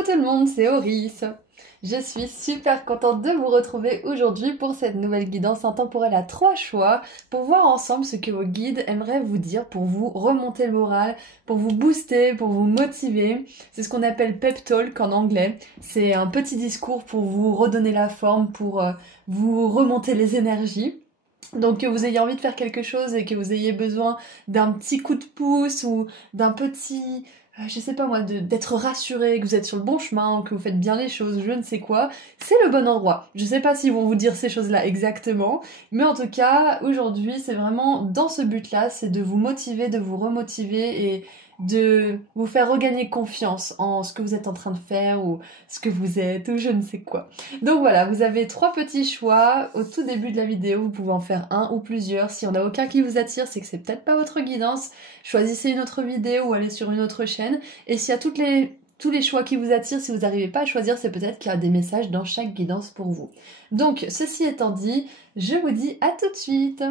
Coucou tout le monde, c'est Oris. Je suis super contente de vous retrouver aujourd'hui pour cette nouvelle guidance intemporelle à 3 choix pour voir ensemble ce que vos guides aimeraient vous dire pour vous remonter le moral, pour vous booster, pour vous motiver. C'est ce qu'on appelle pep talk en anglais. C'est un petit discours pour vous redonner la forme, pour vous remonter les énergies. Donc que vous ayez envie de faire quelque chose et que vous ayez besoin d'un petit coup de pouce ou d'un petit, je sais pas moi, d'être rassuré que vous êtes sur le bon chemin ou que vous faites bien les choses, je ne sais quoi, c'est le bon endroit. Je sais pas s'ils vont vous dire ces choses-là exactement, mais en tout cas, aujourd'hui, c'est vraiment dans ce but-là, c'est de vous motiver, de vous remotiver et de vous faire regagner confiance en ce que vous êtes en train de faire ou ce que vous êtes ou je ne sais quoi. Donc voilà, vous avez 3 petits choix au tout début de la vidéo, vous pouvez en faire un ou plusieurs. S'il n'y en a aucun qui vous attire, c'est que c'est peut-être pas votre guidance. Choisissez une autre vidéo ou allez sur une autre chaîne. Et s'il y a tous les choix qui vous attirent, si vous n'arrivez pas à choisir, c'est peut-être qu'il y a des messages dans chaque guidance pour vous. Donc, ceci étant dit, je vous dis à tout de suite.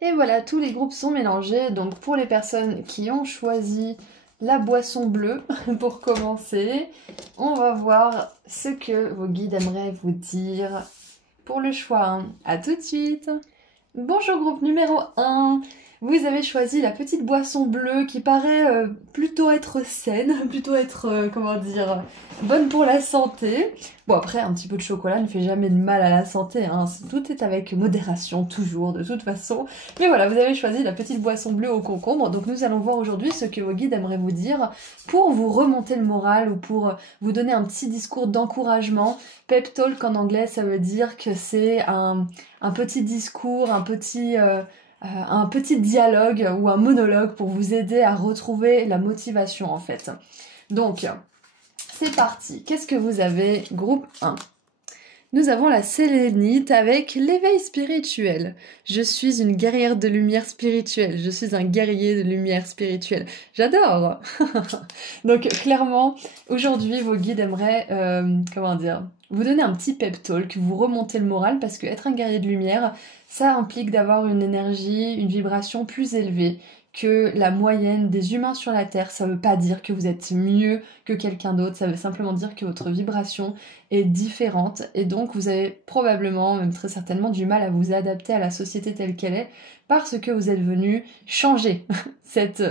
Et voilà, tous les groupes sont mélangés. Donc pour les personnes qui ont choisi la boisson bleue pour commencer, on va voir ce que vos guides aimeraient vous dire pour le choix 1. À tout de suite. Bonjour groupe numéro 1. Vous avez choisi la petite boisson bleue qui paraît plutôt être saine, plutôt être, comment dire, bonne pour la santé. Bon après, un petit peu de chocolat ne fait jamais de mal à la santé, hein. Tout est avec modération, toujours, de toute façon. Mais voilà, vous avez choisi la petite boisson bleue au concombre, donc nous allons voir aujourd'hui ce que vos guides aimeraient vous dire pour vous remonter le moral ou pour vous donner un petit discours d'encouragement. Pep talk en anglais, ça veut dire que c'est un petit discours, un petit dialogue ou un monologue pour vous aider à retrouver la motivation en fait. Donc, c'est parti. Qu'est-ce que vous avez? Groupe 1. Nous avons la sélénite avec l'éveil spirituel. Je suis une guerrière de lumière spirituelle. Je suis un guerrier de lumière spirituelle. J'adore. Donc clairement, aujourd'hui, vos guides aimeraient, comment dire, vous donner un petit pep talk, vous remonter le moral parce que être un guerrier de lumière, ça implique d'avoir une énergie, une vibration plus élevée que la moyenne des humains sur la Terre. Ça veut pas dire que vous êtes mieux que quelqu'un d'autre, ça veut simplement dire que votre vibration est différente et donc vous avez probablement, même très certainement, du mal à vous adapter à la société telle qu'elle est parce que vous êtes venu changer cette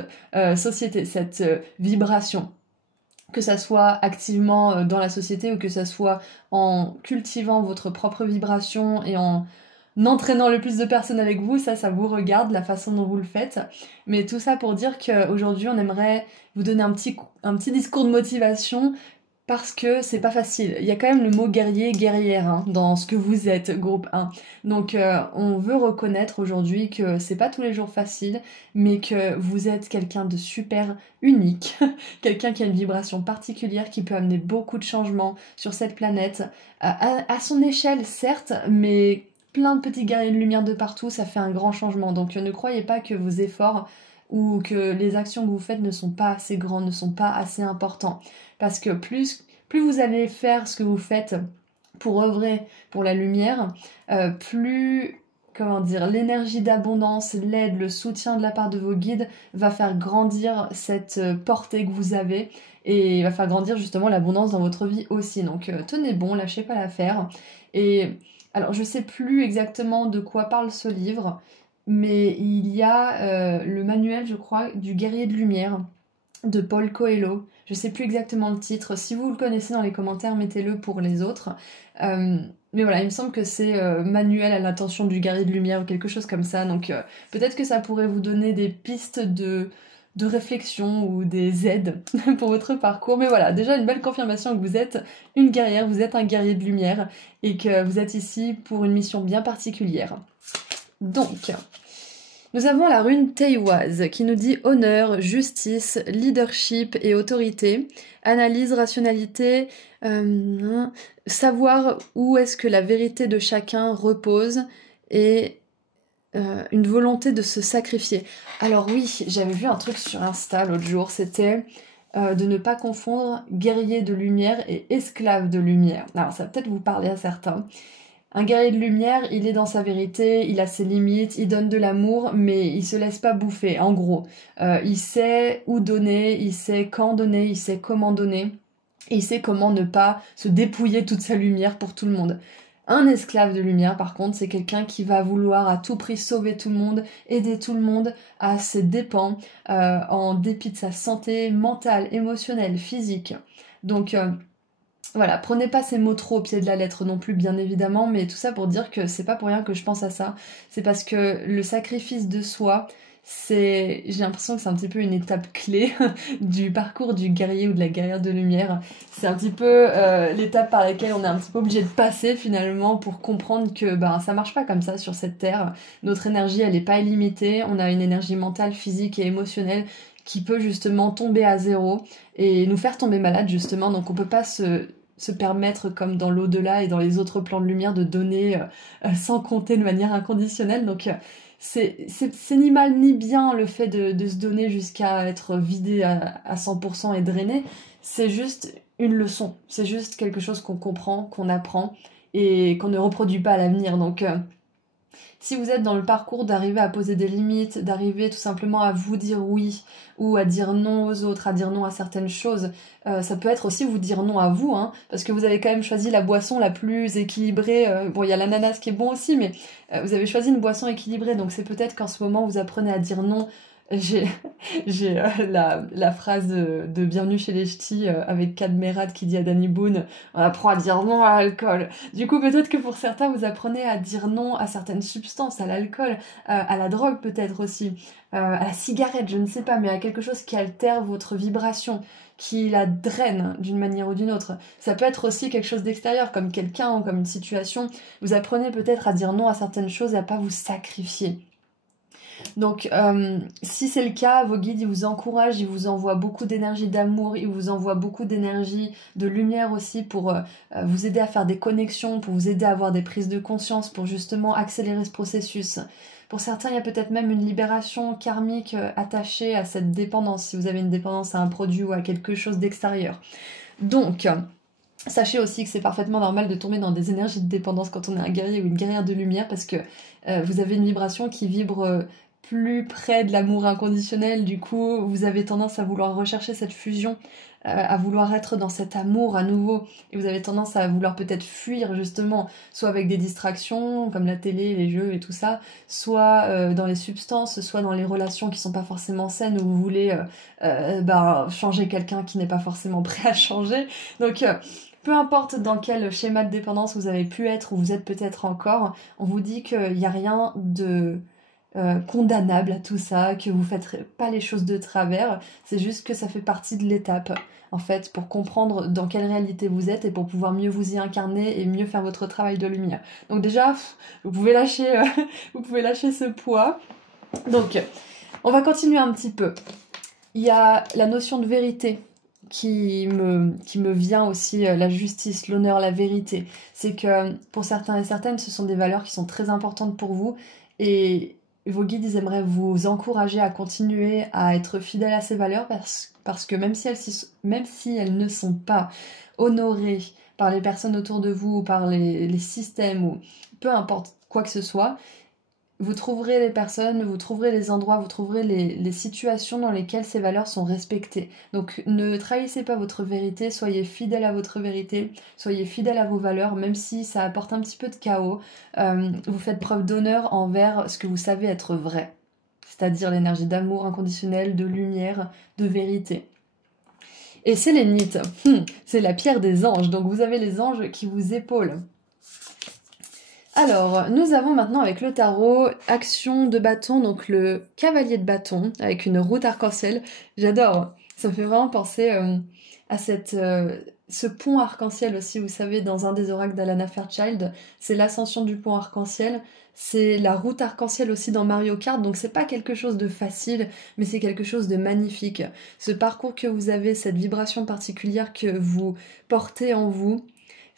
société, cette vibration. Que ça soit activement dans la société ou que ça soit en cultivant votre propre vibration et en entraînant le plus de personnes avec vous, ça vous regarde, la façon dont vous le faites. Mais tout ça pour dire qu'aujourd'hui, on aimerait vous donner un petit discours de motivation parce que c'est pas facile. Il y a quand même le mot guerrier, guerrière hein, dans ce que vous êtes, groupe 1. Donc on veut reconnaître aujourd'hui que c'est pas tous les jours facile, mais que vous êtes quelqu'un de super unique, quelqu'un qui a une vibration particulière, qui peut amener beaucoup de changements sur cette planète, à son échelle certes, mais plein de petits guerriers de lumière de partout, ça fait un grand changement. Donc ne croyez pas que vos efforts ou que les actions que vous faites ne sont pas assez grandes, ne sont pas assez importants. Parce que plus vous allez faire ce que vous faites pour œuvrer pour la lumière, plus, comment dire, l'énergie d'abondance, l'aide, le soutien de la part de vos guides va faire grandir cette portée que vous avez et va faire grandir justement l'abondance dans votre vie aussi. Donc tenez bon, lâchez pas l'affaire. Et alors je sais plus exactement de quoi parle ce livre, mais il y a le manuel, je crois, du guerrier de lumière de Paul Coelho. Je sais plus exactement le titre. Si vous le connaissez dans les commentaires, mettez-le pour les autres. Mais voilà, il me semble que c'est manuel à l'intention du guerrier de lumière ou quelque chose comme ça. Donc peut-être que ça pourrait vous donner des pistes de réflexion ou des aides pour votre parcours. Mais voilà, déjà une belle confirmation que vous êtes une guerrière, vous êtes un guerrier de lumière et que vous êtes ici pour une mission bien particulière. Donc, nous avons la rune Teiwaz qui nous dit honneur, justice, leadership et autorité, analyse, rationalité, savoir où est-ce que la vérité de chacun repose et une volonté de se sacrifier. Alors oui, j'avais vu un truc sur Insta l'autre jour, c'était de ne pas confondre guerrier de lumière et esclave de lumière. Alors ça va peut-être vous parler à certains. Un guerrier de lumière, il est dans sa vérité, il a ses limites, il donne de l'amour, mais il se laisse pas bouffer, en gros. Il sait où donner, il sait quand donner, il sait comment donner, et il sait comment ne pas se dépouiller toute sa lumière pour tout le monde. Un esclave de lumière, par contre, c'est quelqu'un qui va vouloir à tout prix sauver tout le monde, aider tout le monde à ses dépens, en dépit de sa santé mentale, émotionnelle, physique. Donc... voilà, prenez pas ces mots trop au pied de la lettre non plus, bien évidemment, mais tout ça pour dire que c'est pas pour rien que je pense à ça. C'est parce que le sacrifice de soi, j'ai l'impression que c'est un petit peu une étape clé du parcours du guerrier ou de la guerrière de lumière. C'est un petit peu l'étape par laquelle on est un petit peu obligé de passer finalement pour comprendre que ça marche pas comme ça sur cette terre. Notre énergie, elle est pas illimitée. On a une énergie mentale, physique et émotionnelle qui peut justement tomber à zéro et nous faire tomber malade justement. Donc on peut pas se permettre, comme dans l'au-delà et dans les autres plans de lumière, de donner sans compter de manière inconditionnelle. Donc c'est ni mal ni bien le fait de se donner jusqu'à être vidé à 100% et drainé. C'est juste une leçon. C'est juste quelque chose qu'on comprend, qu'on apprend et qu'on ne reproduit pas à l'avenir. Donc si vous êtes dans le parcours d'arriver à poser des limites, d'arriver tout simplement à vous dire oui ou à dire non aux autres, à dire non à certaines choses, ça peut être aussi vous dire non à vous, hein, parce que vous avez quand même choisi la boisson la plus équilibrée. Bon, il y a l'ananas qui est bon aussi, mais vous avez choisi une boisson équilibrée, donc c'est peut-être qu'en ce moment vous apprenez à dire non. J'ai la phrase de Bienvenue chez les Ch'tis avec Cadmerade qui dit à Danny Boone on apprend à dire non à l'alcool. Du coup peut-être que pour certains vous apprenez à dire non à certaines substances, à l'alcool, à la drogue peut-être aussi, à la cigarette, je ne sais pas, mais à quelque chose qui altère votre vibration, qui la draine d'une manière ou d'une autre. Ça peut être aussi quelque chose d'extérieur, comme quelqu'un ou comme une situation. Vous apprenez peut-être à dire non à certaines choses et à pas vous sacrifier. Donc si c'est le cas, vos guides ils vous encouragent, ils vous envoient beaucoup d'énergie d'amour, ils vous envoient beaucoup d'énergie de lumière aussi pour vous aider à faire des connexions, pour vous aider à avoir des prises de conscience, pour justement accélérer ce processus. Pour certains, il y a peut-être même une libération karmique attachée à cette dépendance, si vous avez une dépendance à un produit ou à quelque chose d'extérieur. Donc... sachez aussi que c'est parfaitement normal de tomber dans des énergies de dépendance quand on est un guerrier ou une guerrière de lumière parce que vous avez une vibration qui vibre plus près de l'amour inconditionnel. Du coup, vous avez tendance à vouloir rechercher cette fusion, à vouloir être dans cet amour à nouveau. Et vous avez tendance à vouloir peut-être fuir justement, soit avec des distractions comme la télé, les jeux et tout ça, soit dans les substances, soit dans les relations qui sont pas forcément saines où vous voulez changer quelqu'un qui n'est pas forcément prêt à changer. Donc peu importe dans quel schéma de dépendance vous avez pu être ou vous êtes peut-être encore, on vous dit qu'il n'y a rien de condamnable à tout ça, que vous faites pas les choses de travers, c'est juste que ça fait partie de l'étape, en fait, pour comprendre dans quelle réalité vous êtes et pour pouvoir mieux vous y incarner et mieux faire votre travail de lumière. Donc déjà, vous pouvez lâcher, vous pouvez lâcher ce poids. Donc, on va continuer un petit peu. Il y a la notion de vérité qui me vient aussi, la justice, l'honneur, la vérité. C'est que pour certains et certaines, ce sont des valeurs qui sont très importantes pour vous et vos guides, ils aimeraient vous encourager à continuer à être fidèle à ces valeurs parce que même si elles ne sont pas honorées par les personnes autour de vous ou par les systèmes ou peu importe quoi que ce soit, vous trouverez les personnes, vous trouverez les endroits, vous trouverez les situations dans lesquelles ces valeurs sont respectées. Donc ne trahissez pas votre vérité, soyez fidèle à votre vérité, soyez fidèle à vos valeurs, même si ça apporte un petit peu de chaos. Vous faites preuve d'honneur envers ce que vous savez être vrai, c'est-à-dire l'énergie d'amour inconditionnel, de lumière, de vérité. Et sélénite, c'est la pierre des anges, donc vous avez les anges qui vous épaulent. Alors, nous avons maintenant avec le tarot action de bâton, donc le cavalier de bâton avec une route arc-en-ciel. J'adore, ça me fait vraiment penser à ce pont arc-en-ciel aussi, vous savez, dans un des oracles d'Alana Fairchild, c'est l'ascension du pont arc-en-ciel, c'est la route arc-en-ciel aussi dans Mario Kart, donc c'est pas quelque chose de facile, mais c'est quelque chose de magnifique. Ce parcours que vous avez, cette vibration particulière que vous portez en vous,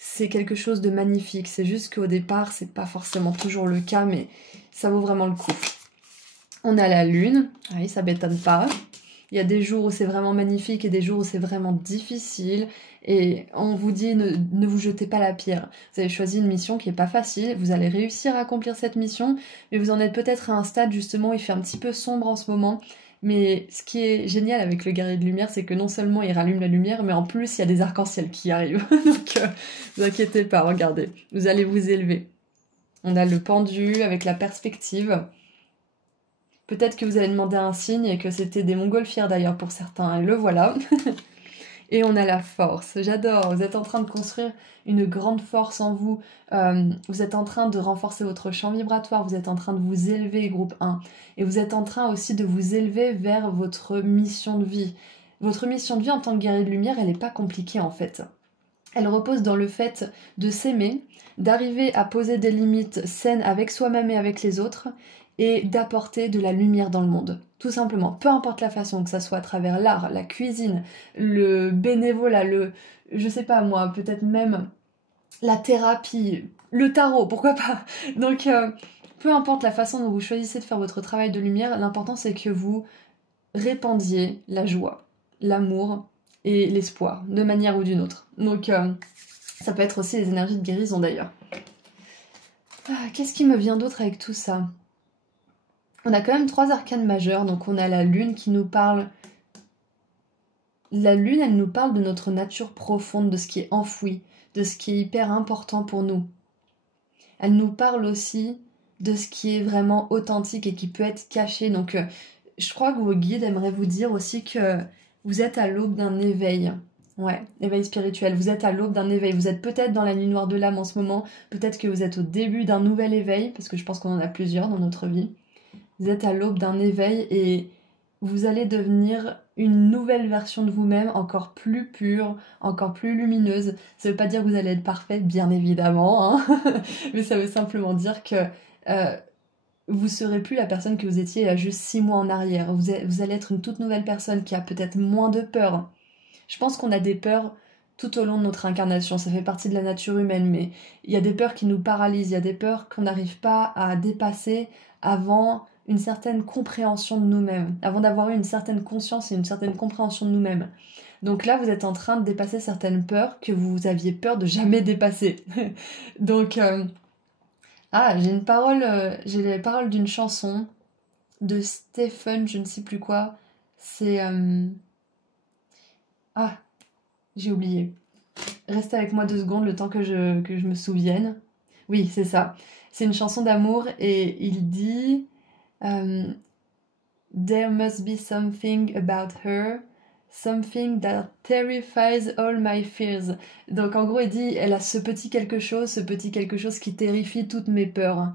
c'est quelque chose de magnifique. C'est juste qu'au départ, c'est pas forcément toujours le cas, mais ça vaut vraiment le coup. On a la lune, oui, ça m'étonne pas. Il y a des jours où c'est vraiment magnifique et des jours où c'est vraiment difficile. Et on vous dit, ne vous jetez pas la pierre. Vous avez choisi une mission qui est pas facile, vous allez réussir à accomplir cette mission, mais vous en êtes peut-être à un stade justement où il fait un petit peu sombre en ce moment. Mais ce qui est génial avec le guerrier de lumière, c'est que non seulement il rallume la lumière, mais en plus il y a des arcs-en-ciel qui arrivent. Donc vous inquiétez pas, regardez, vous allez vous élever. On a le pendu avec la perspective. Peut-être que vous avez demandé un signe et que c'était des montgolfières d'ailleurs pour certains, et le voilà. Et on a la force, j'adore, vous êtes en train de construire une grande force en vous, vous êtes en train de renforcer votre champ vibratoire, vous êtes en train de vous élever, groupe 1, et vous êtes en train aussi de vous élever vers votre mission de vie. Votre mission de vie en tant que guerrier de lumière, elle n'est pas compliquée en fait. Elle repose dans le fait de s'aimer, d'arriver à poser des limites saines avec soi-même et avec les autres, et d'apporter de la lumière dans le monde. Tout simplement, peu importe la façon, que ça soit à travers l'art, la cuisine, le bénévolat, je sais pas moi, peut-être même la thérapie, le tarot, pourquoi pas. Donc, peu importe la façon dont vous choisissez de faire votre travail de lumière, l'important c'est que vous répandiez la joie, l'amour et l'espoir, de manière ou d'une autre. Donc, ça peut être aussi les énergies de guérison d'ailleurs. Qu'est-ce qui me vient d'autre avec tout ça ? On a quand même 3 arcanes majeures, donc on a la lune qui nous parle... La lune, elle nous parle de notre nature profonde, de ce qui est enfoui, de ce qui est hyper important pour nous. Elle nous parle aussi de ce qui est vraiment authentique et qui peut être caché. Donc je crois que vos guides aimeraient vous dire aussi que vous êtes à l'aube d'un éveil. Ouais, éveil spirituel. Vous êtes à l'aube d'un éveil. Vous êtes peut-être dans la nuit noire de l'âme en ce moment. Peut-être que vous êtes au début d'un nouvel éveil, parce que je pense qu'on en a plusieurs dans notre vie. Vous êtes à l'aube d'un éveil et vous allez devenir une nouvelle version de vous-même, encore plus pure, encore plus lumineuse. Ça veut pas dire que vous allez être parfaite, bien évidemment, hein mais ça veut simplement dire que vous serez plus la personne que vous étiez il y a juste 6 mois en arrière. Vous allez être une toute nouvelle personne qui a peut-être moins de peur. Je pense qu'on a des peurs tout au long de notre incarnation, ça fait partie de la nature humaine, mais il y a des peurs qui nous paralysent, il y a des peurs qu'on n'arrive pas à dépasser avant une certaine compréhension de nous-mêmes, avant d'avoir eu une certaine conscience et une certaine compréhension de nous-mêmes. Donc là, vous êtes en train de dépasser certaines peurs que vous aviez peur de jamais dépasser. Donc, j'ai les paroles d'une chanson de Stephen, je ne sais plus quoi. C'est... j'ai oublié. Restez avec moi 2 secondes, le temps que je me souvienne. Oui, c'est ça. C'est une chanson d'amour et il dit... There must be something about her Something that terrifies all my fears. Donc en gros, il dit, elle a ce petit quelque chose qui terrifie toutes mes peurs.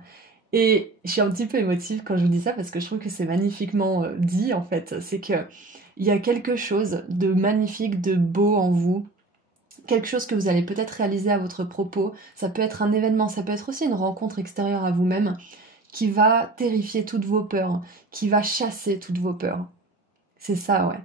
Et je suis un petit peu émotive quand je vous dis ça parce que je trouve que c'est magnifiquement dit en fait. C'est que il y a quelque chose de magnifique, de beau en vous. Quelque chose que vous allez peut-être réaliser à votre propos. Ça peut être un événement, ça peut être aussi une rencontre extérieure à vous-même qui va terrifier toutes vos peurs, qui va chasser toutes vos peurs. C'est ça, ouais.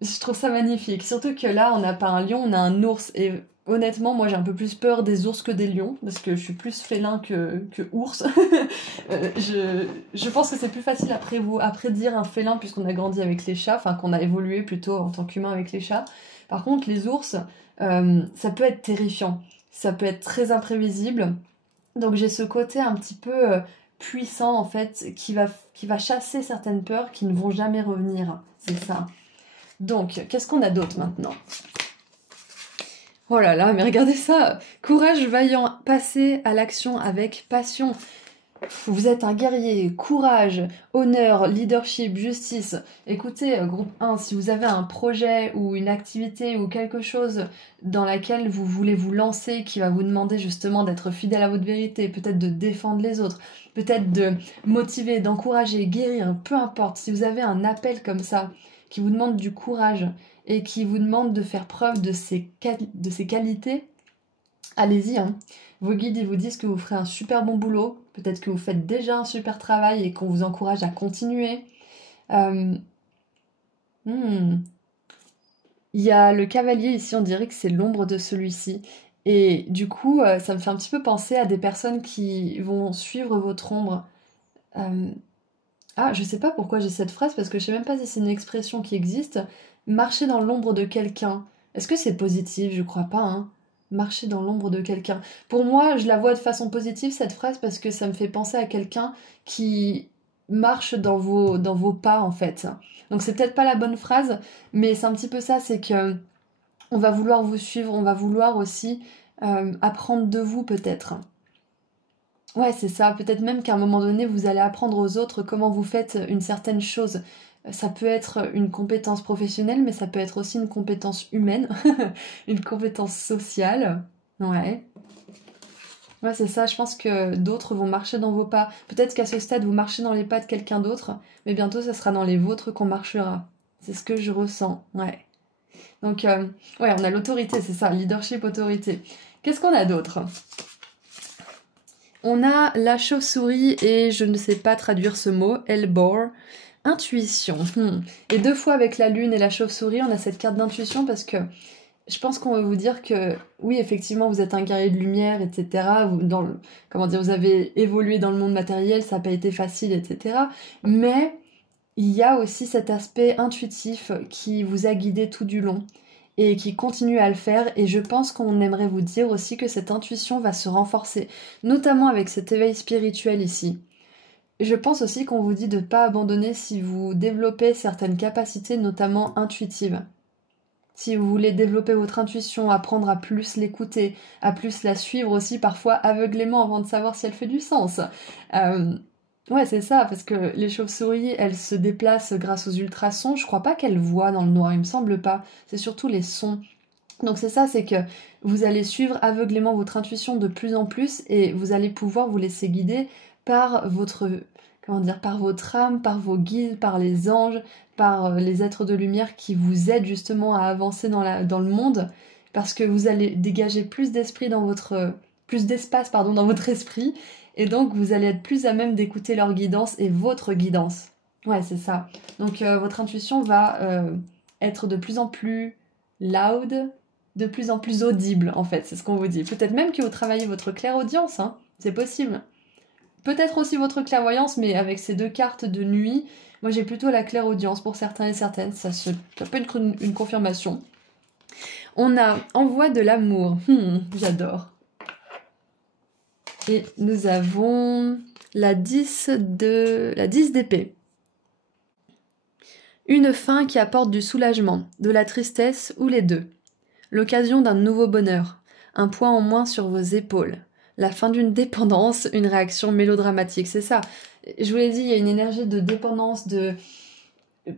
Je trouve ça magnifique. Surtout que là, on n'a pas un lion, on a un ours. Et honnêtement, moi, j'ai un peu plus peur des ours que des lions, parce que je suis plus félin que ours. Je pense que c'est plus facile après dire un félin, puisqu'on a grandi avec les chats, enfin qu'on a évolué plutôt en tant qu'humain avec les chats. Par contre, les ours, ça peut être terrifiant. Ça peut être très imprévisible. Donc j'ai ce côté un petit peu puissant en fait qui va chasser certaines peurs qui ne vont jamais revenir. C'est ça. Donc, qu'est-ce qu'on a d'autre maintenant? Oh là là, mais regardez ça! Courage vaillant, passer à l'action avec passion. Vous êtes un guerrier, courage, honneur, leadership, justice. Écoutez, groupe 1, si vous avez un projet ou une activité ou quelque chose dans laquelle vous voulez vous lancer, qui va vous demander justement d'être fidèle à votre vérité, peut-être de défendre les autres, peut-être de motiver, d'encourager, guérir, peu importe. Si vous avez un appel comme ça, qui vous demande du courage et qui vous demande de faire preuve de ces qualités, allez-y, hein. Vos guides, ils vous disent que vous ferez un super bon boulot. Peut-être que vous faites déjà un super travail et qu'on vous encourage à continuer. Il y a le cavalier ici, on dirait que c'est l'ombre de celui-ci. Et du coup, ça me fait un petit peu penser à des personnes qui vont suivre votre ombre. Je sais pas pourquoi j'ai cette phrase, parce que je sais même pas si c'est une expression qui existe. Marcher dans l'ombre de quelqu'un. Est-ce que c'est positif? Je crois pas, hein. Marcher dans l'ombre de quelqu'un. Pour moi, je la vois de façon positive, cette phrase, parce que ça me fait penser à quelqu'un qui marche dans vos pas, en fait. Donc c'est peut-être pas la bonne phrase, mais c'est un petit peu ça, c'est que on va vouloir vous suivre, on va vouloir aussi apprendre de vous, peut-être. Ouais, c'est ça. Peut-être même qu'à un moment donné, vous allez apprendre aux autres comment vous faites une certaine chose. Ça peut être une compétence professionnelle, mais ça peut être aussi une compétence humaine, une compétence sociale. Ouais. Ouais, c'est ça. Je pense que d'autres vont marcher dans vos pas. Peut-être qu'à ce stade, vous marchez dans les pas de quelqu'un d'autre, mais bientôt, ça sera dans les vôtres qu'on marchera. C'est ce que je ressens. Ouais. Donc, ouais, on a l'autorité, c'est ça. Leadership, autorité. Qu'est-ce qu'on a d'autre? On a la chauve-souris et je ne sais pas traduire ce mot, Hellbore. Intuition. Et 2 fois avec la lune et la chauve-souris, on a cette carte d'intuition parce que je pense qu'on va vous dire que oui, effectivement, vous êtes un guerrier de lumière, etc. Vous avez évolué dans le monde matériel, ça n'a pas été facile, etc. Mais il y a aussi cet aspect intuitif qui vous a guidé tout du long et qui continue à le faire. Et je pense qu'on aimerait vous dire aussi que cette intuition va se renforcer, notamment avec cet éveil spirituel ici. Je pense aussi qu'on vous dit de ne pas abandonner si vous développez certaines capacités, notamment intuitives. Si vous voulez développer votre intuition, apprendre à plus l'écouter, à plus la suivre aussi, parfois aveuglément avant de savoir si elle fait du sens. Ouais, c'est ça, parce que les chauves-souris, elles se déplacent grâce aux ultrasons. Je crois pas qu'elles voient dans le noir, il me semble pas. C'est surtout les sons. Donc c'est ça, c'est que vous allez suivre aveuglément votre intuition de plus en plus et vous allez pouvoir vous laisser guider par par votre âme, par vos guides, par les anges, par les êtres de lumière qui vous aident justement à avancer dans le monde, parce que vous allez dégager plus d'espace dans votre esprit, et donc vous allez être plus à même d'écouter leur guidance et votre guidance. Ouais, c'est ça. Donc votre intuition va être de plus en plus loud, de plus en plus audible, en fait, c'est ce qu'on vous dit. Peut-être même que vous travaillez votre clairaudience, hein, c'est possible. Peut-être aussi votre clairvoyance, mais avec ces 2 cartes de nuit, moi j'ai plutôt la clairaudience pour certains et certaines, ça peut être une confirmation. On a envoi de l'amour, j'adore. Et nous avons la 10 d'épée. Une fin qui apporte du soulagement, de la tristesse ou les deux. L'occasion d'un nouveau bonheur, un poids en moins sur vos épaules. La fin d'une dépendance, une réaction mélodramatique, c'est ça. Je vous l'ai dit, il y a une énergie de dépendance,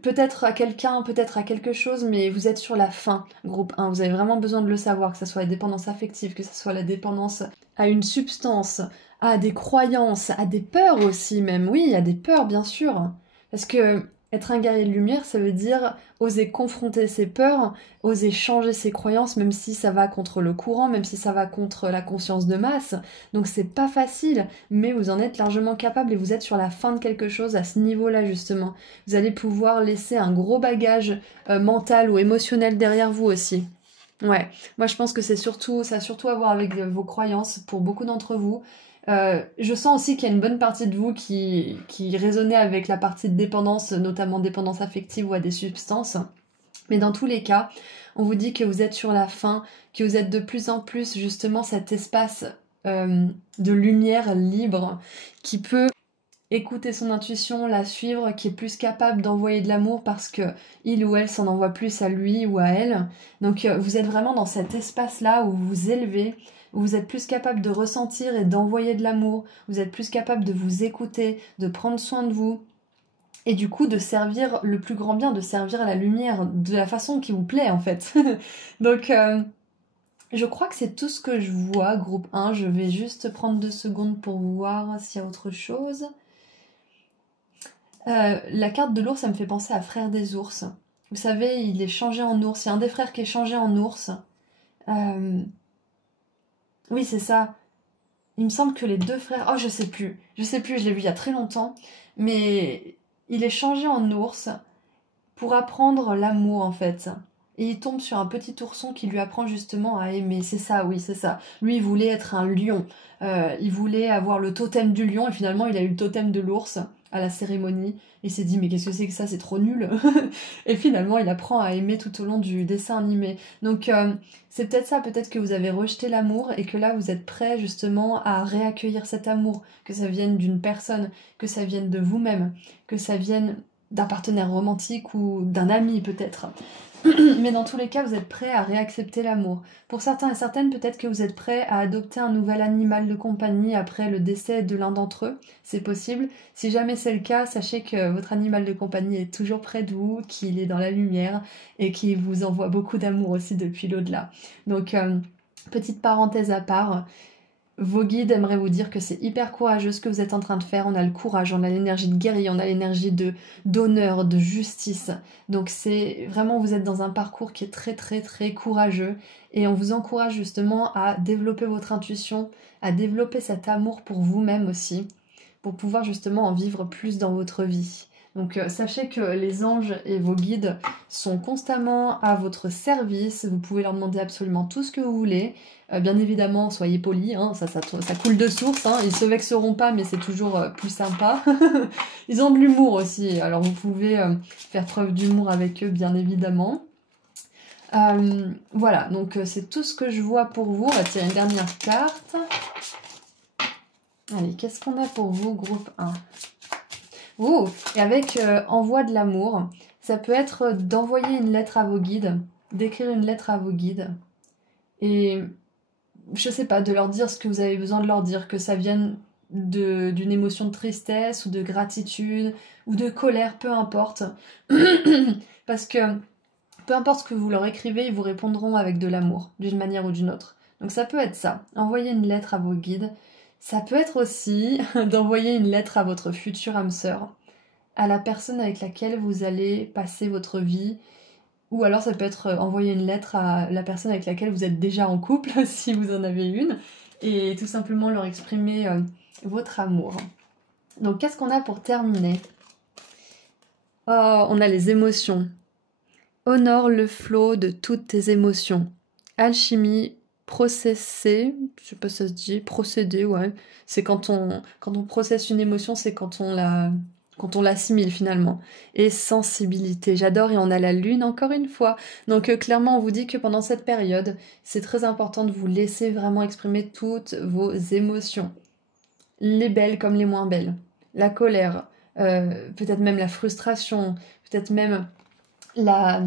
peut-être à quelqu'un, peut-être à quelque chose, mais vous êtes sur la fin, groupe 1. Vous avez vraiment besoin de le savoir, que ce soit la dépendance affective, que ce soit la dépendance à une substance, à des croyances, à des peurs aussi même. Oui, à des peurs, bien sûr. Parce que être un guerrier de lumière, ça veut dire oser confronter ses peurs, oser changer ses croyances, même si ça va contre le courant, même si ça va contre la conscience de masse. Donc c'est pas facile, mais vous en êtes largement capable et vous êtes sur la fin de quelque chose à ce niveau-là, justement. Vous allez pouvoir laisser un gros bagage mental ou émotionnel derrière vous aussi. Ouais, moi je pense que ça a surtout à voir avec vos croyances pour beaucoup d'entre vous. Je sens aussi qu'il y a une bonne partie de vous qui résonnait avec la partie de dépendance, notamment dépendance affective ou à des substances. Mais dans tous les cas, on vous dit que vous êtes sur la fin, que vous êtes de plus en plus justement cet espace de lumière libre qui peut écouter son intuition, la suivre, qui est plus capable d'envoyer de l'amour parce que il ou elle s'en envoie plus à lui ou à elle. Donc vous êtes vraiment dans cet espace-là où vous vous élevez, où vous êtes plus capable de ressentir et d'envoyer de l'amour, vous êtes plus capable de vous écouter, de prendre soin de vous, et du coup de servir le plus grand bien, de servir à la lumière de la façon qui vous plaît en fait. Donc je crois que c'est tout ce que je vois, groupe 1. Je vais juste prendre 2 secondes pour voir s'il y a autre chose. La carte de l'ours, ça me fait penser à Frère des ours. Vous savez, il est changé en ours. Il y a un des frères qui est changé en ours. Oui, c'est ça. Il me semble que les 2 frères... Oh, je sais plus. Je sais plus, je l'ai vu il y a très longtemps. Mais il est changé en ours pour apprendre l'amour, en fait. Et il tombe sur un petit ourson qui lui apprend justement à aimer. C'est ça, oui, c'est ça. Lui, il voulait être un lion. Il voulait avoir le totem du lion et finalement, il a eu le totem de l'ours à la cérémonie. Il s'est dit, mais qu'est-ce que c'est que ça? C'est trop nul. Et finalement, il apprend à aimer tout au long du dessin animé. Donc, c'est peut-être ça. Peut-être que vous avez rejeté l'amour et que là, vous êtes prêt justement à réaccueillir cet amour. Que ça vienne d'une personne, que ça vienne de vous-même, que ça vienne d'un partenaire romantique ou d'un ami peut-être. Mais dans tous les cas, vous êtes prêt à réaccepter l'amour. Pour certains et certaines, peut-être que vous êtes prêt à adopter un nouvel animal de compagnie après le décès de l'un d'entre eux. C'est possible. Si jamais c'est le cas, sachez que votre animal de compagnie est toujours près de vous, qu'il est dans la lumière et qu'il vous envoie beaucoup d'amour aussi depuis l'au-delà. Donc, petite parenthèse à part. Vos guides aimeraient vous dire que c'est hyper courageux ce que vous êtes en train de faire. On a le courage, on a l'énergie de guerrier, on a l'énergie d'honneur, de justice. Donc c'est vraiment, vous êtes dans un parcours qui est très très très courageux et on vous encourage justement à développer votre intuition, à développer cet amour pour vous-même aussi, pour pouvoir justement en vivre plus dans votre vie. Donc sachez que les anges et vos guides sont constamment à votre service, vous pouvez leur demander absolument tout ce que vous voulez. Bien évidemment, soyez polis, hein, ça coule de source, hein, ils se vexeront pas mais c'est toujours plus sympa. Ils ont de l'humour aussi, alors vous pouvez faire preuve d'humour avec eux bien évidemment. Voilà, donc c'est tout ce que je vois pour vous. On va tirer une dernière carte. Allez, qu'est-ce qu'on a pour vous, groupe 1? Oh, et avec envoi de l'amour, ça peut être d'envoyer une lettre à vos guides, d'écrire une lettre à vos guides, et je sais pas, de leur dire ce que vous avez besoin de leur dire, que ça vienne d'une émotion de tristesse ou de gratitude ou de colère, peu importe. Parce que peu importe ce que vous leur écrivez, ils vous répondront avec de l'amour, d'une manière ou d'une autre. Donc ça peut être ça, envoyer une lettre à vos guides. Ça peut être aussi d'envoyer une lettre à votre future âme sœur, à la personne avec laquelle vous allez passer votre vie, ou alors ça peut être envoyer une lettre à la personne avec laquelle vous êtes déjà en couple, si vous en avez une, et tout simplement leur exprimer votre amour. Donc qu'est-ce qu'on a pour terminer? Oh, on a les émotions. Honore le flot de toutes tes émotions. Alchimie, processer, je sais pas si ça se dit, procéder, ouais. C'est quand on processe une émotion, c'est quand on l'assimile finalement. Et sensibilité, j'adore, et on a la lune encore une fois. Donc clairement, on vous dit que pendant cette période, c'est très important de vous laisser vraiment exprimer toutes vos émotions. Les belles comme les moins belles. La colère, peut-être même la frustration, peut-être même la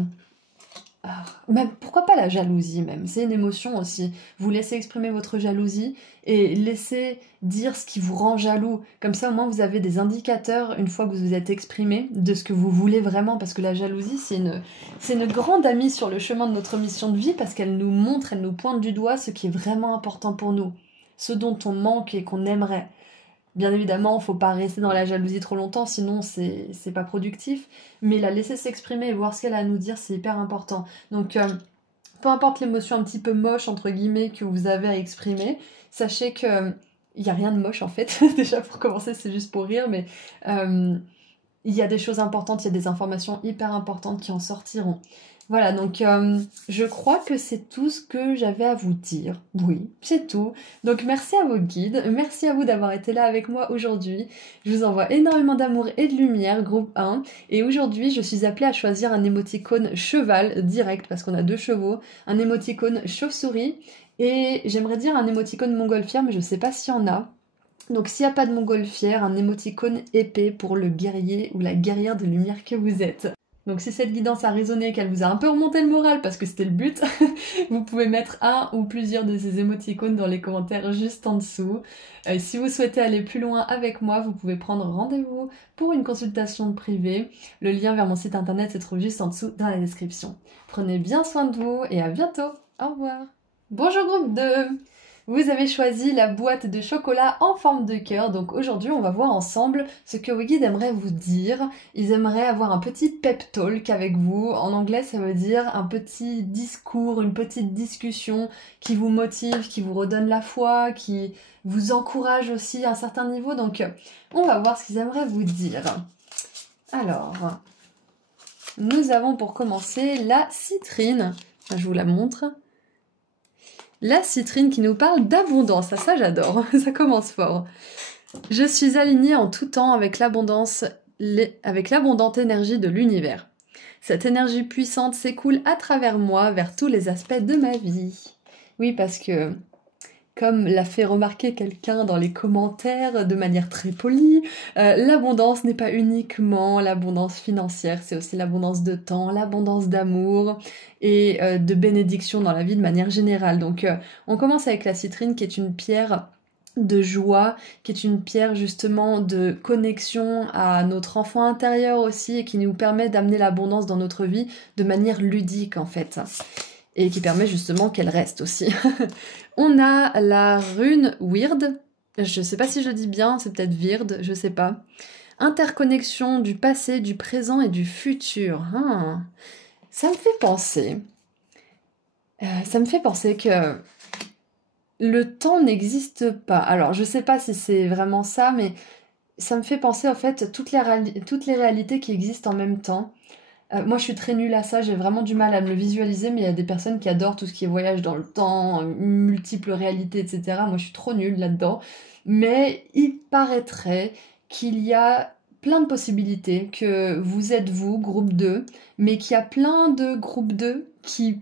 même, pourquoi pas la jalousie même, c'est une émotion aussi. Vous laissez exprimer votre jalousie et laissez dire ce qui vous rend jaloux. Comme ça au moins vous avez des indicateurs une fois que vous vous êtes exprimé de ce que vous voulez vraiment. Parce que la jalousie c'est une grande amie sur le chemin de notre mission de vie parce qu'elle nous montre, elle nous pointe du doigt ce qui est vraiment important pour nous. Ce dont on manque et qu'on aimerait. Bien évidemment, faut pas rester dans la jalousie trop longtemps, sinon c'est pas productif. Mais la laisser s'exprimer et voir ce qu'elle a à nous dire, c'est hyper important. Donc, peu importe l'émotion un petit peu moche, entre guillemets, que vous avez à exprimer, sachez que il y a rien de moche en fait. Déjà pour commencer, c'est juste pour rire, mais il y a des choses importantes, il y a des informations hyper importantes qui en sortiront. Voilà, donc je crois que c'est tout ce que j'avais à vous dire. Oui, c'est tout. Donc merci à vos guides, merci à vous d'avoir été là avec moi aujourd'hui. Je vous envoie énormément d'amour et de lumière, groupe 1. Et aujourd'hui, je suis appelée à choisir un émoticône cheval direct, parce qu'on a 2 chevaux, un émoticône chauve-souris, et j'aimerais dire un émoticône montgolfière, mais je sais pas s'il y en a. Donc s'il n'y a pas de montgolfière, un émoticône épée pour le guerrier ou la guerrière de lumière que vous êtes. Donc si cette guidance a résonné, qu'elle vous a un peu remonté le moral parce que c'était le but, vous pouvez mettre un ou plusieurs de ces émoticônes dans les commentaires juste en dessous. Si vous souhaitez aller plus loin avec moi, vous pouvez prendre rendez-vous pour une consultation privée. Le lien vers mon site internet se trouve juste en dessous dans la description. Prenez bien soin de vous et à bientôt. Au revoir. Bonjour groupe 2. Vous avez choisi la boîte de chocolat en forme de cœur, donc aujourd'hui on va voir ensemble ce que vos guides aimeraient vous dire. Ils aimeraient avoir un petit pep talk avec vous. En anglais ça veut dire un petit discours, une petite discussion qui vous motive, qui vous redonne la foi, qui vous encourage aussi à un certain niveau. Donc on va voir ce qu'ils aimeraient vous dire. Alors, nous avons pour commencer la citrine. Je vous la montre. La citrine qui nous parle d'abondance, ça j'adore, ça commence fort. Je suis alignée en tout temps avec l'abondante énergie de l'univers. Cette énergie puissante s'écoule à travers moi vers tous les aspects de ma vie. Oui, parce que, comme l'a fait remarquer quelqu'un dans les commentaires de manière très polie, l'abondance n'est pas uniquement l'abondance financière, c'est aussi l'abondance de temps, l'abondance d'amour et de bénédiction dans la vie de manière générale. Donc on commence avec la citrine qui est une pierre de joie, qui est une pierre justement de connexion à notre enfant intérieur aussi et qui nous permet d'amener l'abondance dans notre vie de manière ludique en fait. Et qui permet justement qu'elle reste aussi. On a la rune Weird, je sais pas si je le dis bien, c'est peut-être Weird, je sais pas. Interconnexion du passé, du présent et du futur. Ça me fait penser. Que le temps n'existe pas. Alors, je sais pas si c'est vraiment ça, mais ça me fait penser en fait toutes les réalités qui existent en même temps. Moi je suis très nulle à ça, j'ai vraiment du mal à me le visualiser, mais il y a des personnes qui adorent tout ce qui est voyage dans le temps, multiples réalités, etc. Moi je suis trop nulle là-dedans. Mais il paraîtrait qu'il y a plein de possibilités, que vous êtes vous, groupe 2, mais qu'il y a plein de groupes 2 qui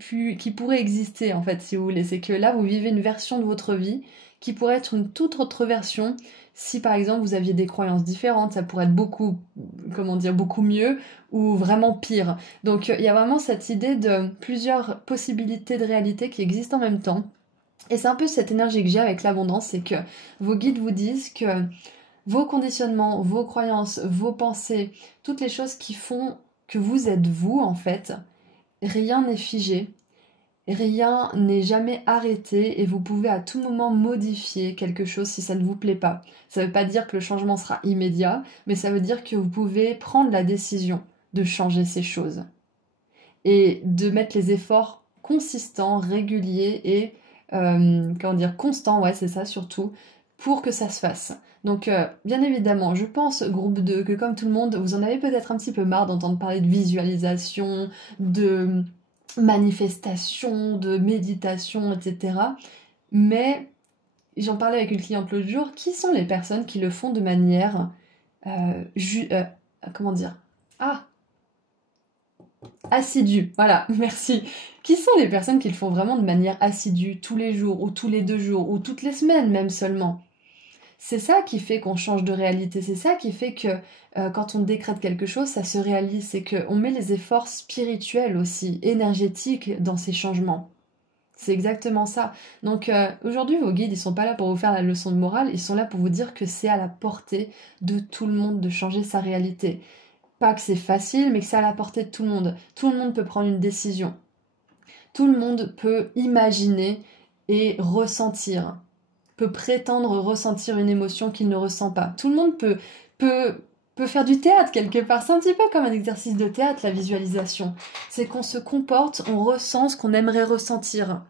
pourraient exister en fait, si vous voulez. C'est que là vous vivez une version de votre vie qui pourrait être une toute autre version. Si par exemple vous aviez des croyances différentes, ça pourrait être beaucoup mieux ou vraiment pire. Donc il y a vraiment cette idée de plusieurs possibilités de réalité qui existent en même temps. Et c'est un peu cette énergie que j'ai avec l'abondance, c'est que vos guides vous disent que vos conditionnements, vos croyances, vos pensées, toutes les choses qui font que vous êtes vous en fait, rien n'est figé. Rien n'est jamais arrêté et vous pouvez à tout moment modifier quelque chose si ça ne vous plaît pas. Ça ne veut pas dire que le changement sera immédiat, mais ça veut dire que vous pouvez prendre la décision de changer ces choses. Et de mettre les efforts consistants, réguliers et constants, ouais c'est ça surtout, pour que ça se fasse. Donc bien évidemment, je pense, groupe 2, que comme tout le monde, vous en avez peut-être un petit peu marre d'entendre parler de visualisation, de manifestation, de méditation, etc. Mais j'en parlais avec une cliente l'autre jour, qui sont les personnes qui le font de manière assidue, voilà, merci. Qui sont les personnes qui le font vraiment de manière assidue, tous les jours, ou tous les 2 jours, ou toutes les semaines même seulement? c'est ça qui fait qu'on change de réalité, c'est ça qui fait que quand on décrète quelque chose, ça se réalise, c'est qu'on met les efforts spirituels aussi, énergétiques dans ces changements. C'est exactement ça. Donc aujourd'hui, vos guides, ils sont pas là pour vous faire la leçon de morale, ils sont là pour vous dire que c'est à la portée de tout le monde de changer sa réalité. Pas que c'est facile, mais que c'est à la portée de tout le monde. Tout le monde peut prendre une décision. Tout le monde peut imaginer et ressentir, peut prétendre ressentir une émotion qu'il ne ressent pas. Tout le monde peut faire du théâtre quelque part. C'est un petit peu comme un exercice de théâtre, la visualisation. C'est qu'on se comporte, on ressent ce qu'on aimerait ressentir.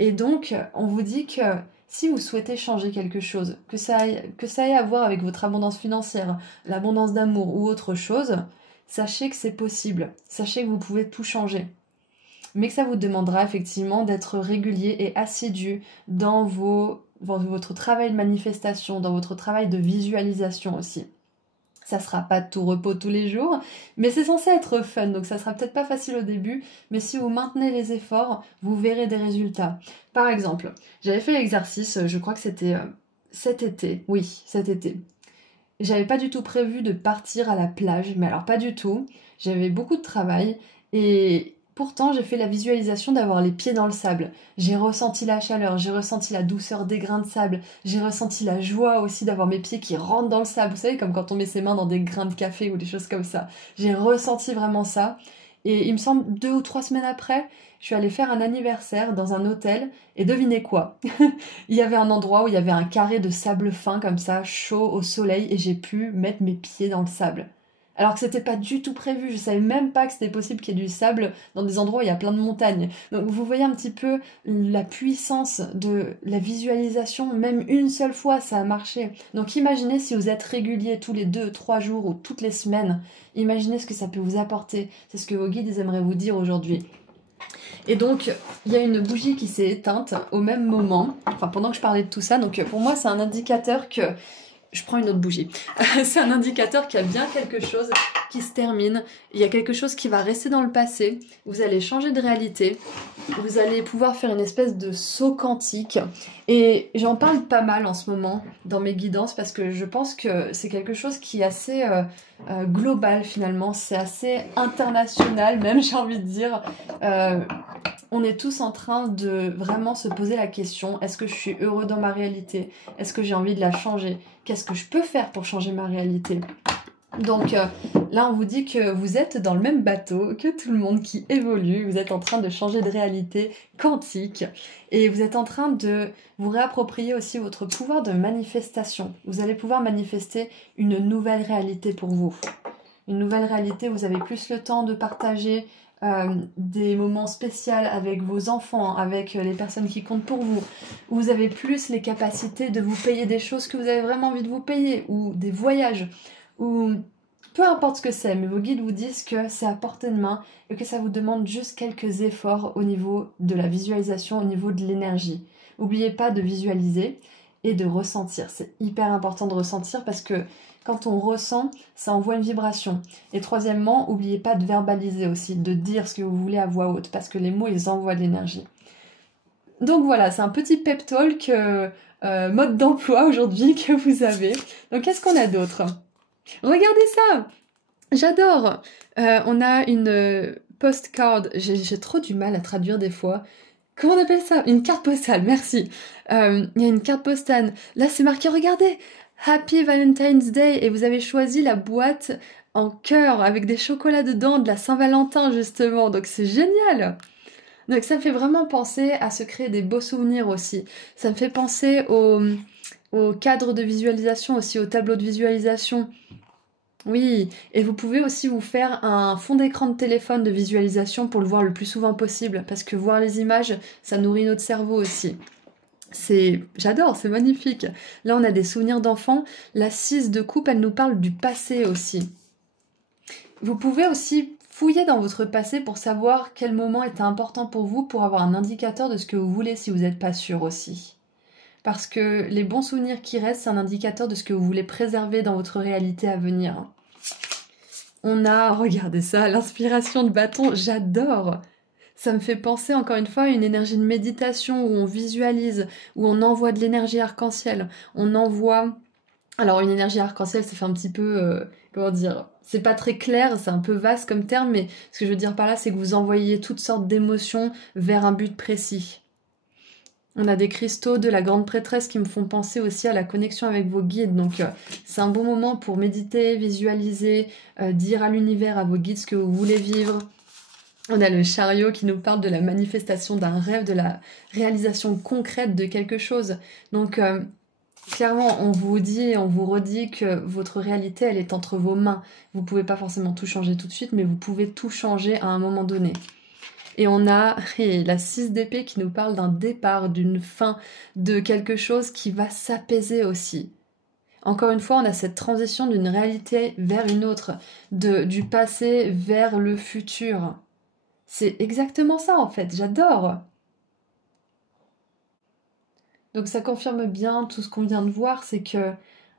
Et donc, on vous dit que si vous souhaitez changer quelque chose, que ça ait à voir avec votre abondance financière, l'abondance d'amour ou autre chose, sachez que c'est possible. Sachez que vous pouvez tout changer. Mais que ça vous demandera effectivement d'être régulier et assidu dans votre travail de manifestation, dans votre travail de visualisation aussi. Ça sera pas de tout repos tous les jours, mais c'est censé être fun, donc ça sera peut-être pas facile au début, mais si vous maintenez les efforts, vous verrez des résultats. Par exemple, j'avais fait l'exercice, je crois que c'était cet été, oui, cet été. J'avais pas du tout prévu de partir à la plage, mais alors pas du tout. J'avais beaucoup de travail et pourtant j'ai fait la visualisation d'avoir les pieds dans le sable. J'ai ressenti la chaleur, j'ai ressenti la douceur des grains de sable, j'ai ressenti la joie aussi d'avoir mes pieds qui rentrent dans le sable. Vous savez, comme quand on met ses mains dans des grains de café ou des choses comme ça. J'ai ressenti vraiment ça. Et il me semble 2 ou 3 semaines après, je suis allée faire un anniversaire dans un hôtel et devinez quoi? Il y avait un endroit où il y avait un carré de sable fin comme ça, chaud au soleil et j'ai pu mettre mes pieds dans le sable. Alors que c'était pas du tout prévu, je savais même pas que c'était possible qu'il y ait du sable dans des endroits où il y a plein de montagnes. Donc vous voyez un petit peu la puissance de la visualisation, même une seule fois ça a marché. Donc imaginez si vous êtes régulier tous les 2-3 jours ou toutes les semaines, imaginez ce que ça peut vous apporter. C'est ce que vos guides aimeraient vous dire aujourd'hui. Et donc, il y a une bougie qui s'est éteinte au même moment, enfin pendant que je parlais de tout ça. Donc pour moi, c'est un indicateur que... Je prends une autre bougie. C'est un indicateur qu'il y a bien quelque chose qui se termine. Il y a quelque chose qui va rester dans le passé. Vous allez changer de réalité. Vous allez pouvoir faire une espèce de saut quantique. Et j'en parle pas mal en ce moment dans mes guidances parce que je pense que c'est quelque chose qui est assez global finalement. C'est assez international même, j'ai envie de dire. On est tous en train de vraiment se poser la question, est-ce que je suis heureux dans ma réalité? Est-ce que j'ai envie de la changer? Qu'est-ce que je peux faire pour changer ma réalité? Donc là, on vous dit que vous êtes dans le même bateau que tout le monde qui évolue. Vous êtes en train de changer de réalité quantique et vous êtes en train de vous réapproprier aussi votre pouvoir de manifestation. Vous allez pouvoir manifester une nouvelle réalité pour vous. Une nouvelle réalité, vous avez plus le temps de partager des moments spéciaux avec vos enfants, avec les personnes qui comptent pour vous. Vous avez plus les capacités de vous payer des choses que vous avez vraiment envie de vous payer, ou des voyages, ou peu importe ce que c'est, mais vos guides vous disent que c'est à portée de main et que ça vous demande juste quelques efforts au niveau de la visualisation, au niveau de l'énergie. N'oubliez pas de visualiser et de ressentir. C'est hyper important de ressentir parce que quand on ressent, ça envoie une vibration. Et troisièmement, n'oubliez pas de verbaliser aussi, de dire ce que vous voulez à voix haute, parce que les mots, ils envoient de l'énergie. Donc voilà, c'est un petit pep talk mode d'emploi aujourd'hui que vous avez. Donc qu'est-ce qu'on a d'autre? Regardez ça! J'adore! On a une postcard, j'ai trop du mal à traduire des fois. Comment on appelle ça? Une carte postale, merci. Il y a une carte postale. Là, c'est marqué, regardez! Happy Valentine's Day, et vous avez choisi la boîte en cœur avec des chocolats dedans, de la Saint-Valentin justement, donc c'est génial. Donc ça me fait vraiment penser à se créer des beaux souvenirs aussi. Ça me fait penser au cadre de visualisation aussi, au tableau de visualisation. Oui, et vous pouvez aussi vous faire un fond d'écran de téléphone de visualisation pour le voir le plus souvent possible, parce que voir les images, ça nourrit notre cerveau aussi. J'adore, c'est magnifique. Là, on a des souvenirs d'enfants. La 6 de coupe, elle nous parle du passé aussi. Vous pouvez aussi fouiller dans votre passé pour savoir quel moment était important pour vous, pour avoir un indicateur de ce que vous voulez si vous n'êtes pas sûr aussi. Parce que les bons souvenirs qui restent, c'est un indicateur de ce que vous voulez préserver dans votre réalité à venir. On a, regardez ça, l'inspiration de bâton, j'adore. Ça me fait penser encore une fois à une énergie de méditation où on visualise, où on envoie de l'énergie arc-en-ciel. On envoie... Alors une énergie arc-en-ciel, ça fait un petit peu... comment dire? C'est pas très clair, c'est un peu vaste comme terme, mais ce que je veux dire par là, c'est que vous envoyez toutes sortes d'émotions vers un but précis. On a des cristaux de la grande prêtresse qui me font penser aussi à la connexion avec vos guides. Donc c'est un bon moment pour méditer, visualiser, dire à l'univers, à vos guides ce que vous voulez vivre. On a le chariot qui nous parle de la manifestation d'un rêve, de la réalisation concrète de quelque chose. Donc clairement, on vous dit et on vous redit que votre réalité, elle est entre vos mains. Vous pouvez pas forcément tout changer tout de suite, mais vous pouvez tout changer à un moment donné. Et on a la 6 d'épée qui nous parle d'un départ, d'une fin, de quelque chose qui va s'apaiser aussi. Encore une fois, on a cette transition d'une réalité vers une autre, du passé vers le futur. C'est exactement ça en fait, j'adore. Donc ça confirme bien tout ce qu'on vient de voir, c'est que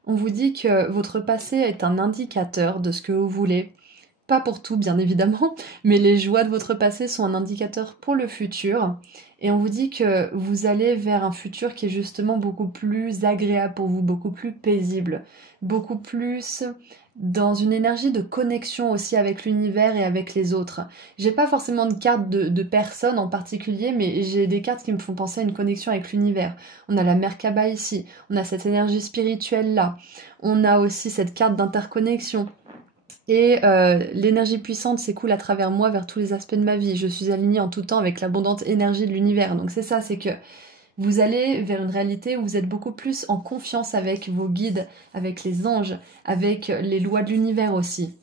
on vous dit que votre passé est un indicateur de ce que vous voulez. Pas pour tout, bien évidemment, mais les joies de votre passé sont un indicateur pour le futur. Et on vous dit que vous allez vers un futur qui est justement beaucoup plus agréable pour vous, beaucoup plus paisible, beaucoup plus dans une énergie de connexion aussi avec l'univers et avec les autres. J'ai pas forcément de carte de personne en particulier, mais j'ai des cartes qui me font penser à une connexion avec l'univers. On a la Merkaba ici, on a cette énergie spirituelle là, on a aussi cette carte d'interconnexion. Et l'énergie puissante s'écoule à travers moi vers tous les aspects de ma vie. Je suis alignée en tout temps avec l'abondante énergie de l'univers. Donc c'est ça, c'est que vous allez vers une réalité où vous êtes beaucoup plus en confiance avec vos guides, avec les anges, avec les lois de l'univers aussi.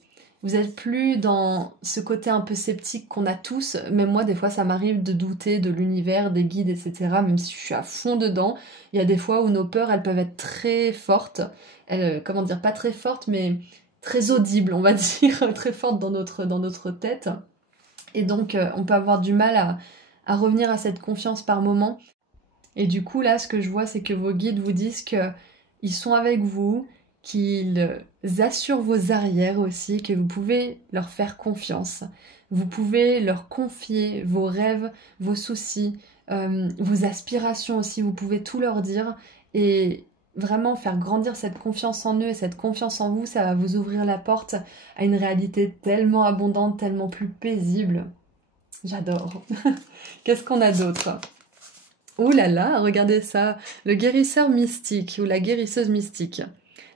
Vous êtes plus dans ce côté un peu sceptique qu'on a tous. Même moi, des fois, ça m'arrive de douter de l'univers, des guides, etc. Même si je suis à fond dedans. Il y a des fois où nos peurs, elles peuvent être très fortes. Comment dire, pas très fortes, mais... très audible, on va dire, très forte dans notre tête. Et donc, on peut avoir du mal à revenir à cette confiance par moment. Et du coup, là, ce que je vois, c'est que vos guides vous disent qu'ils sont avec vous, qu'ils assurent vos arrières aussi, que vous pouvez leur faire confiance. Vous pouvez leur confier vos rêves, vos soucis, vos aspirations aussi. Vous pouvez tout leur dire. Et vraiment faire grandir cette confiance en eux et cette confiance en vous, ça va vous ouvrir la porte à une réalité tellement abondante, tellement plus paisible. J'adore. Qu'est-ce qu'on a d'autre? Oh là là, regardez ça, le guérisseur mystique ou la guérisseuse mystique.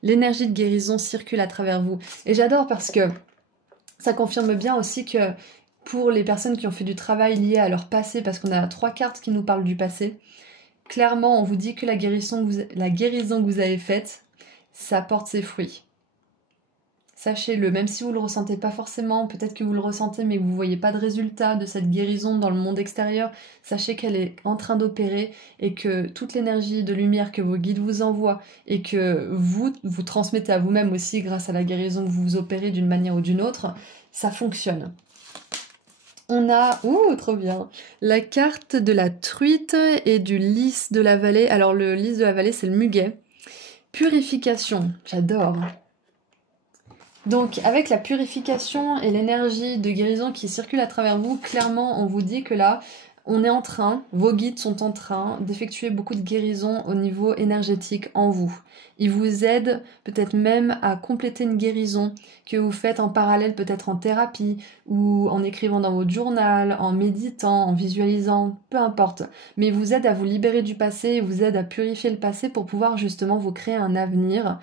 L'énergie de guérison circule à travers vous. Et j'adore parce que ça confirme bien aussi que pour les personnes qui ont fait du travail lié à leur passé, parce qu'on a 3 cartes qui nous parlent du passé, clairement, on vous dit que la guérison que vous avez faite, ça porte ses fruits. Sachez-le, même si vous ne le ressentez pas forcément, peut-être que vous le ressentez mais que vous ne voyez pas de résultat de cette guérison dans le monde extérieur, sachez qu'elle est en train d'opérer et que toute l'énergie de lumière que vos guides vous envoient et que vous transmettez à vous-même aussi grâce à la guérison que vous opérez d'une manière ou d'une autre, ça fonctionne. On a, trop bien, la carte de la truite et du lys de la vallée. Alors le lys de la vallée, c'est le muguet. Purification, j'adore. Donc avec la purification et l'énergie de guérison qui circule à travers vous, clairement on vous dit que là, on est en train, vos guides sont en train d'effectuer beaucoup de guérison au niveau énergétique en vous. Ils vous aident peut-être même à compléter une guérison que vous faites en parallèle, peut-être en thérapie ou en écrivant dans votre journal, en méditant, en visualisant, peu importe. Mais ils vous aident à vous libérer du passé, ils vous aident à purifier le passé pour pouvoir justement vous créer un avenir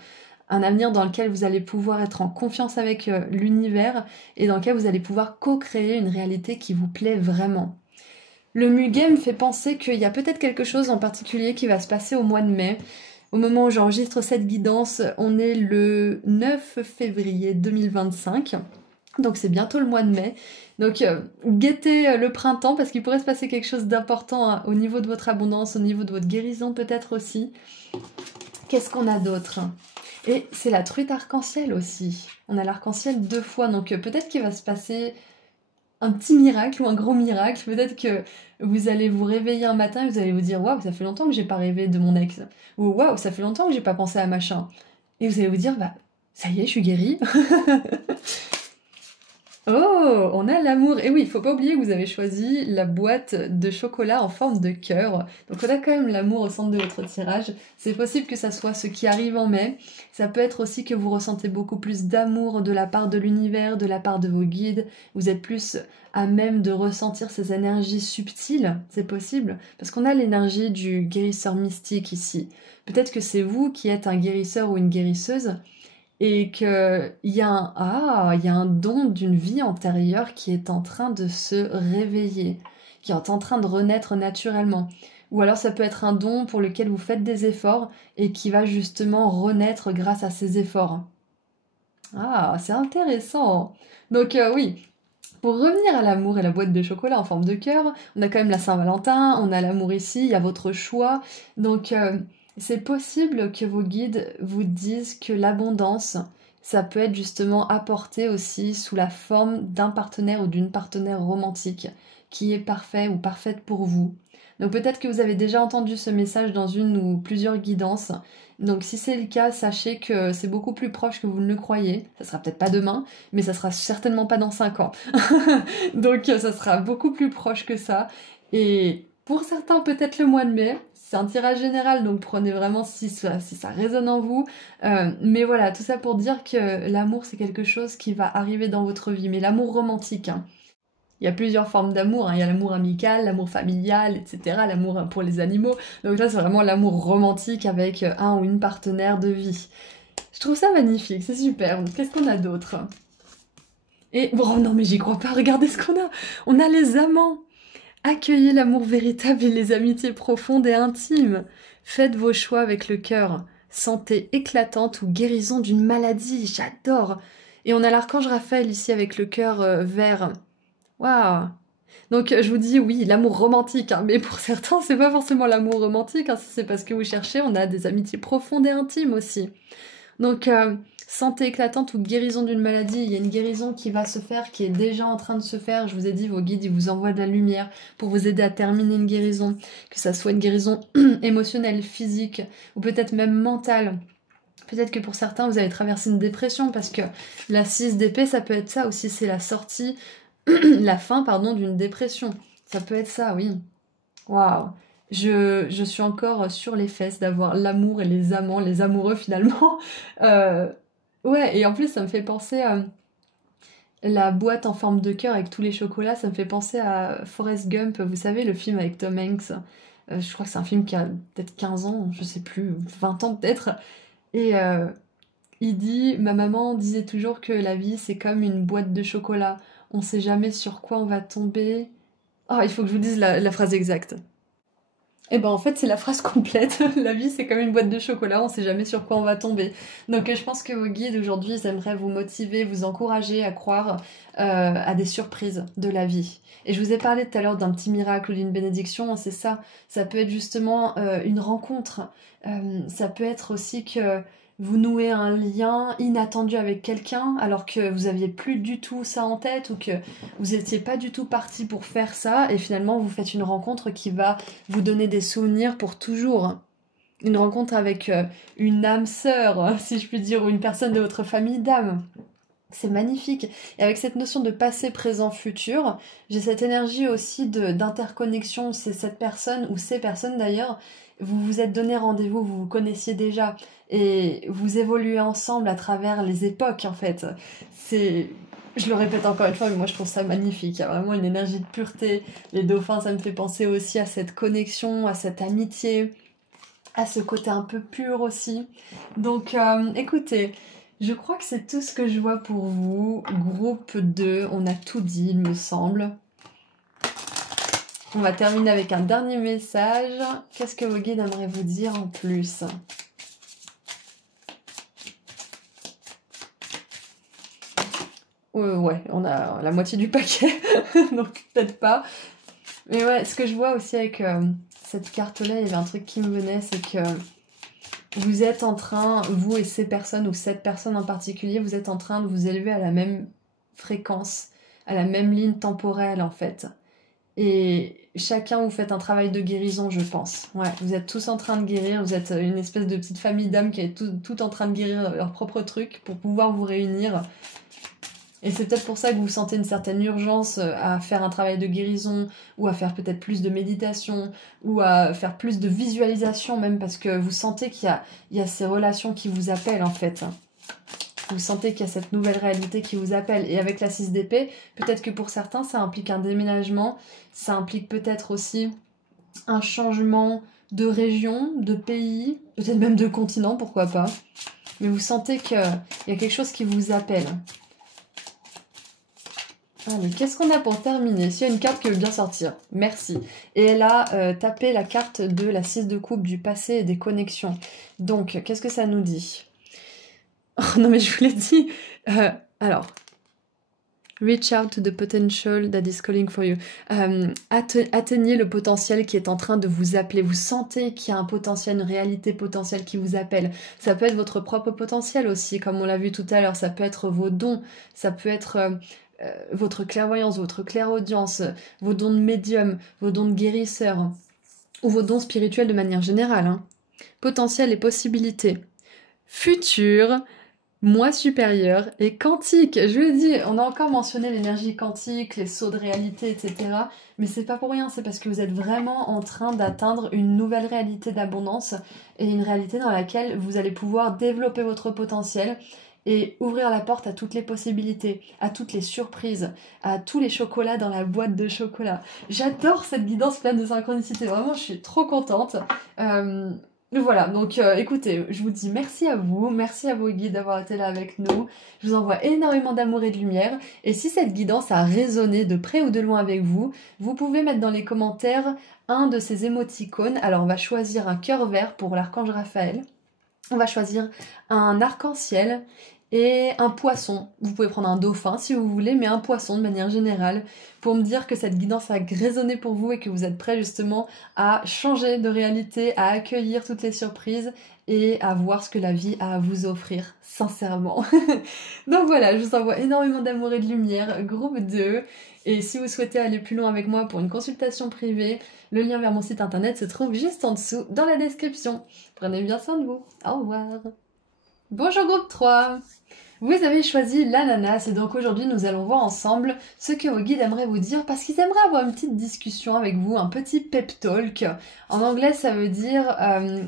dans lequel vous allez pouvoir être en confiance avec l'univers et dans lequel vous allez pouvoir co-créer une réalité qui vous plaît vraiment. Le muguet me fait penser qu'il y a peut-être quelque chose en particulier qui va se passer au mois de mai. Au moment où j'enregistre cette guidance, on est le 9 février 2025. Donc c'est bientôt le mois de mai. Donc guettez le printemps parce qu'il pourrait se passer quelque chose d'important au niveau de votre abondance, au niveau de votre guérison peut-être aussi. Qu'est-ce qu'on a d'autre ? Et c'est la truite arc-en-ciel aussi. On a l'arc-en-ciel 2 fois, donc peut-être qu'il va se passer un petit miracle ou un gros miracle. Peut-être que vous allez vous réveiller un matin et vous allez vous dire « Waouh, ça fait longtemps que j'ai pas rêvé de mon ex » ou « Waouh, ça fait longtemps que j'ai pas pensé à machin » et vous allez vous dire « Bah, ça y est, je suis guérie » Oh, on a l'amour. Et oui, il faut pas oublier que vous avez choisi la boîte de chocolat en forme de cœur. Donc on a quand même l'amour au centre de votre tirage. C'est possible que ça soit ce qui arrive en mai. Ça peut être aussi que vous ressentez beaucoup plus d'amour de la part de l'univers, de la part de vos guides. Vous êtes plus à même de ressentir ces énergies subtiles. C'est possible. Parce qu'on a l'énergie du guérisseur mystique ici. Peut-être que c'est vous qui êtes un guérisseur ou une guérisseuse et qu'il y a il y a un don d'une vie antérieure qui est en train de se réveiller, qui est en train de renaître naturellement. Ou alors ça peut être un don pour lequel vous faites des efforts et qui va justement renaître grâce à ces efforts. Ah, c'est intéressant. Donc oui, pour revenir à l'amour et la boîte de chocolat en forme de cœur, on a quand même la Saint-Valentin, on a l'amour ici, il y a votre choix. Donc c'est possible que vos guides vous disent que l'abondance, ça peut être justement apporté aussi sous la forme d'un partenaire ou d'une partenaire romantique qui est parfait ou parfaite pour vous. Donc peut-être que vous avez déjà entendu ce message dans une ou plusieurs guidances. Donc si c'est le cas, sachez que c'est beaucoup plus proche que vous ne le croyez. Ça sera peut-être pas demain, mais ça sera certainement pas dans 5 ans. Donc ça sera beaucoup plus proche que ça. Et pour certains, peut-être le mois de mai. C'est un tirage général, donc prenez vraiment si ça résonne en vous. Mais voilà, tout ça pour dire que l'amour, c'est quelque chose qui va arriver dans votre vie. Mais l'amour romantique, hein. Il y a plusieurs formes d'amour, hein. Il y a l'amour amical, l'amour familial, etc. L'amour pour les animaux. Donc là, c'est vraiment l'amour romantique avec un ou une partenaire de vie. Je trouve ça magnifique, c'est super. Qu'est-ce qu'on a d'autre? Et bon, non mais j'y crois pas, regardez ce qu'on a. On a les amants. Accueillez l'amour véritable et les amitiés profondes et intimes. Faites vos choix avec le cœur. Santé éclatante ou guérison d'une maladie, j'adore. Et on a l'archange Raphaël ici avec le cœur vert. Waouh! Donc je vous dis oui, l'amour romantique, hein, mais pour certains, c'est pas forcément l'amour romantique, hein, c'est parce que vous cherchez, on a des amitiés profondes et intimes aussi. Donc, santé éclatante ou guérison d'une maladie, il y a une guérison qui va se faire, qui est déjà en train de se faire. Je vous ai dit, vos guides, ils vous envoient de la lumière pour vous aider à terminer une guérison, que ça soit une guérison émotionnelle, physique, ou peut-être même mentale. Peut-être que pour certains, vous avez traversé une dépression, parce que la 6 d'épée, ça peut être ça aussi, c'est la sortie, la fin, pardon, d'une dépression. Ça peut être ça, oui. Waouh! Je suis encore sur les fesses d'avoir l'amour et les amants, les amoureux finalement. Euh, ouais, et en plus, ça me fait penser à la boîte en forme de cœur avec tous les chocolats. Ça me fait penser à Forrest Gump, vous savez, le film avec Tom Hanks. Je crois que c'est un film qui a peut-être 15 ans, je sais plus, 20 ans peut-être. Et il dit, ma maman disait toujours que la vie, c'est comme une boîte de chocolat. On sait jamais sur quoi on va tomber. Ah, il faut que je vous dise la phrase exacte. Et ben en fait c'est la phrase complète. La vie c'est comme une boîte de chocolat, on sait jamais sur quoi on va tomber. Donc je pense que vos guides aujourd'hui ils aimeraient vous motiver, vous encourager à croire à des surprises de la vie. Et je vous ai parlé tout à l'heure d'un petit miracle ou d'une bénédiction, c'est ça. Ça peut être justement une rencontre. Ça peut être aussi que vous nouez un lien inattendu avec quelqu'un alors que vous aviez plus du tout ça en tête ou que vous étiez pas du tout parti pour faire ça et finalement vous faites une rencontre qui va vous donner des souvenirs pour toujours. Une rencontre avec une âme sœur, si je puis dire, ou une personne de votre famille d'âme. C'est magnifique. Et avec cette notion de passé, présent, futur, j'ai cette énergie aussi d'interconnexion. C'est cette personne, ou ces personnes d'ailleurs, vous vous êtes donné rendez-vous, vous vous connaissiez déjà, et vous évoluez ensemble à travers les époques en fait. C'est... Je le répète encore une fois, mais moi je trouve ça magnifique. Il y a vraiment une énergie de pureté. Les dauphins, ça me fait penser aussi à cette connexion, à cette amitié, à ce côté un peu pur aussi. Donc écoutez, je crois que c'est tout ce que je vois pour vous. Groupe 2, on a tout dit, il me semble. On va terminer avec un dernier message. Qu'est-ce que vos guides aimeraient vous dire en plus ? Ouais, on a la moitié du paquet, donc peut-être pas. Mais ouais, ce que je vois aussi avec cette carte-là, il y avait un truc qui me venait, c'est que vous êtes en train, vous et ces personnes, ou cette personne en particulier, vous êtes en train de vous élever à la même fréquence, à la même ligne temporelle en fait. Et chacun, vous faites un travail de guérison, je pense. Ouais, vous êtes tous en train de guérir, vous êtes une espèce de petite famille d'âmes qui est tout en train de guérir leur propre truc pour pouvoir vous réunir. Et c'est peut-être pour ça que vous sentez une certaine urgence à faire un travail de guérison, ou à faire peut-être plus de méditation, ou à faire plus de visualisation même, parce que vous sentez qu'il y a ces relations qui vous appellent en fait. Vous sentez qu'il y a cette nouvelle réalité qui vous appelle. Et avec la 6 d'épée, peut-être que pour certains, ça implique un déménagement, ça implique peut-être aussi un changement de région, de pays, peut-être même de continent, pourquoi pas. Mais vous sentez qu'il y a quelque chose qui vous appelle. Allez, qu'est-ce qu'on a pour terminer? S'il y a une carte qui veut bien sortir, merci. Et elle a tapé la carte de la 6 de coupe du passé et des connexions. Donc, qu'est-ce que ça nous dit? Oh non mais je vous l'ai dit. Alors, reach out to the potential that is calling for you. Atteignez le potentiel qui est en train de vous appeler. Vous sentez qu'il y a un potentiel, une réalité potentielle qui vous appelle. Ça peut être votre propre potentiel aussi, comme on l'a vu tout à l'heure. Ça peut être vos dons, ça peut être votre clairvoyance, votre clairaudience, vos dons de médium, vos dons de guérisseur, ou vos dons spirituels de manière générale. Hein. Potentiel et possibilités. Futur, moi supérieur et quantique. Je le dis, on a encore mentionné l'énergie quantique, les sauts de réalité, etc. Mais c'est pas pour rien, c'est parce que vous êtes vraiment en train d'atteindre une nouvelle réalité d'abondance et une réalité dans laquelle vous allez pouvoir développer votre potentiel et ouvrir la porte à toutes les possibilités, à toutes les surprises, à tous les chocolats dans la boîte de chocolat. J'adore cette guidance pleine de synchronicité, vraiment je suis trop contente. Voilà, donc écoutez, je vous dis merci à vous, merci à vos guides d'avoir été là avec nous. Je vous envoie énormément d'amour et de lumière. Et si cette guidance a résonné de près ou de loin avec vous, vous pouvez mettre dans les commentaires un de ces émoticônes. Alors on va choisir un cœur vert pour l'archange Raphaël. On va choisir un arc-en-ciel et un poisson. Vous pouvez prendre un dauphin si vous voulez, mais un poisson de manière générale, pour me dire que cette guidance a résonné pour vous et que vous êtes prêts justement à changer de réalité, à accueillir toutes les surprises et à voir ce que la vie a à vous offrir, sincèrement. Donc voilà, je vous envoie énormément d'amour et de lumière, groupe 2. Et si vous souhaitez aller plus loin avec moi pour une consultation privée, le lien vers mon site internet se trouve juste en dessous dans la description. Prenez bien soin de vous. Au revoir. Bonjour groupe 3. Vous avez choisi l'ananas et donc aujourd'hui nous allons voir ensemble ce que vos guides aimeraient vous dire parce qu'ils aimeraient avoir une petite discussion avec vous, un petit pep talk. En anglais ça veut dire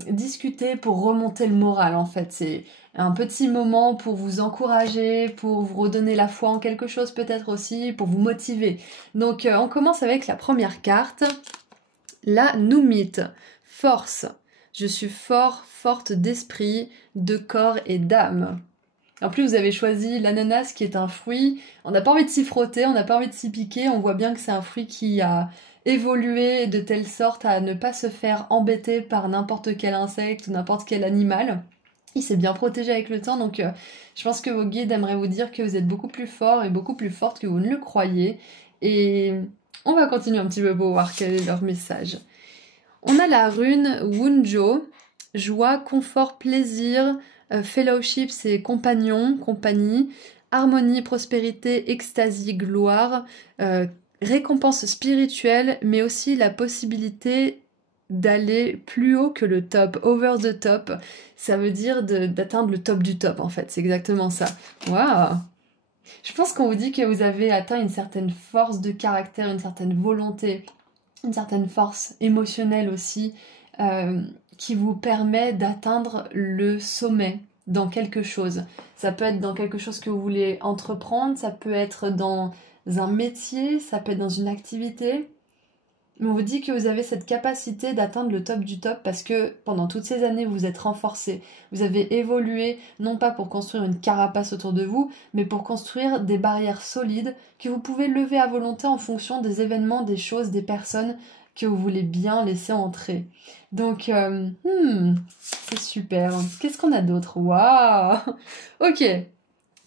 discuter pour remonter le moral en fait. C'est un petit moment pour vous encourager, pour vous redonner la foi en quelque chose peut-être aussi, pour vous motiver. Donc on commence avec la première carte, la Numite, force. Je suis fort, forte d'esprit, de corps et d'âme. En plus, vous avez choisi l'ananas qui est un fruit. On n'a pas envie de s'y frotter, on n'a pas envie de s'y piquer. On voit bien que c'est un fruit qui a évolué de telle sorte à ne pas se faire embêter par n'importe quel insecte ou n'importe quel animal. Il s'est bien protégé avec le temps, donc je pense que vos guides aimeraient vous dire que vous êtes beaucoup plus fort et beaucoup plus forte que vous ne le croyez. Et on va continuer un petit peu pour voir quel est leur message. On a la rune Wunjo, joie, confort, plaisir, fellowship, c'est compagnon, compagnie, harmonie, prospérité, extasie, gloire, récompense spirituelle, mais aussi la possibilité d'aller plus haut que le top, over the top. Ça veut dire d'atteindre le top du top, en fait, c'est exactement ça. Waouh! Je pense qu'on vous dit que vous avez atteint une certaine force de caractère, une certaine volonté, une certaine force émotionnelle aussi, qui vous permet d'atteindre le sommet dans quelque chose. Ça peut être dans quelque chose que vous voulez entreprendre, ça peut être dans un métier, ça peut être dans une activité. Mais on vous dit que vous avez cette capacité d'atteindre le top du top parce que pendant toutes ces années, vous êtes renforcé. Vous avez évolué, non pas pour construire une carapace autour de vous, mais pour construire des barrières solides que vous pouvez lever à volonté en fonction des événements, des choses, des personnes que vous voulez bien laisser entrer. Donc, c'est super. Qu'est-ce qu'on a d'autre? Waouh! Ok.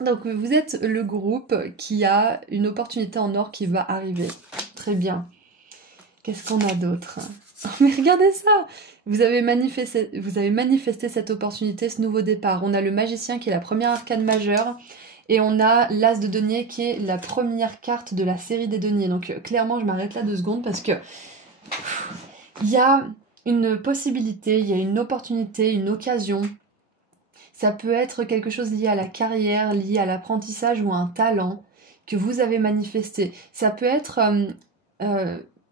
Donc, vous êtes le groupe qui a une opportunité en or qui va arriver. Très bien. Qu'est-ce qu'on a d'autre? Mais regardez ça! Vous avez manifesté cette opportunité, ce nouveau départ. On a le magicien qui est la première arcane majeure. Et on a l'as de denier qui est la première carte de la série des deniers. Donc clairement, je m'arrête là 2 secondes parce que il y a une possibilité, il y a une opportunité, une occasion. Ça peut être quelque chose lié à la carrière, lié à l'apprentissage ou à un talent. que vous avez manifesté. Ça peut être...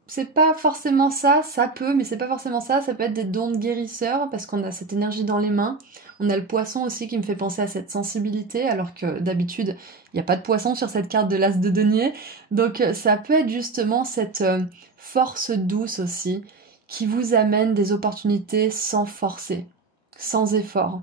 c'est pas forcément ça, ça peut, mais c'est pas forcément ça. Ça peut être des dons de guérisseurs, parce qu'on a cette énergie dans les mains. On a le poisson aussi qui me fait penser à cette sensibilité, alors que d'habitude, il n'y a pas de poisson sur cette carte de l'as de denier. Donc ça peut être justement cette force douce aussi, qui vous amène des opportunités sans forcer, sans effort.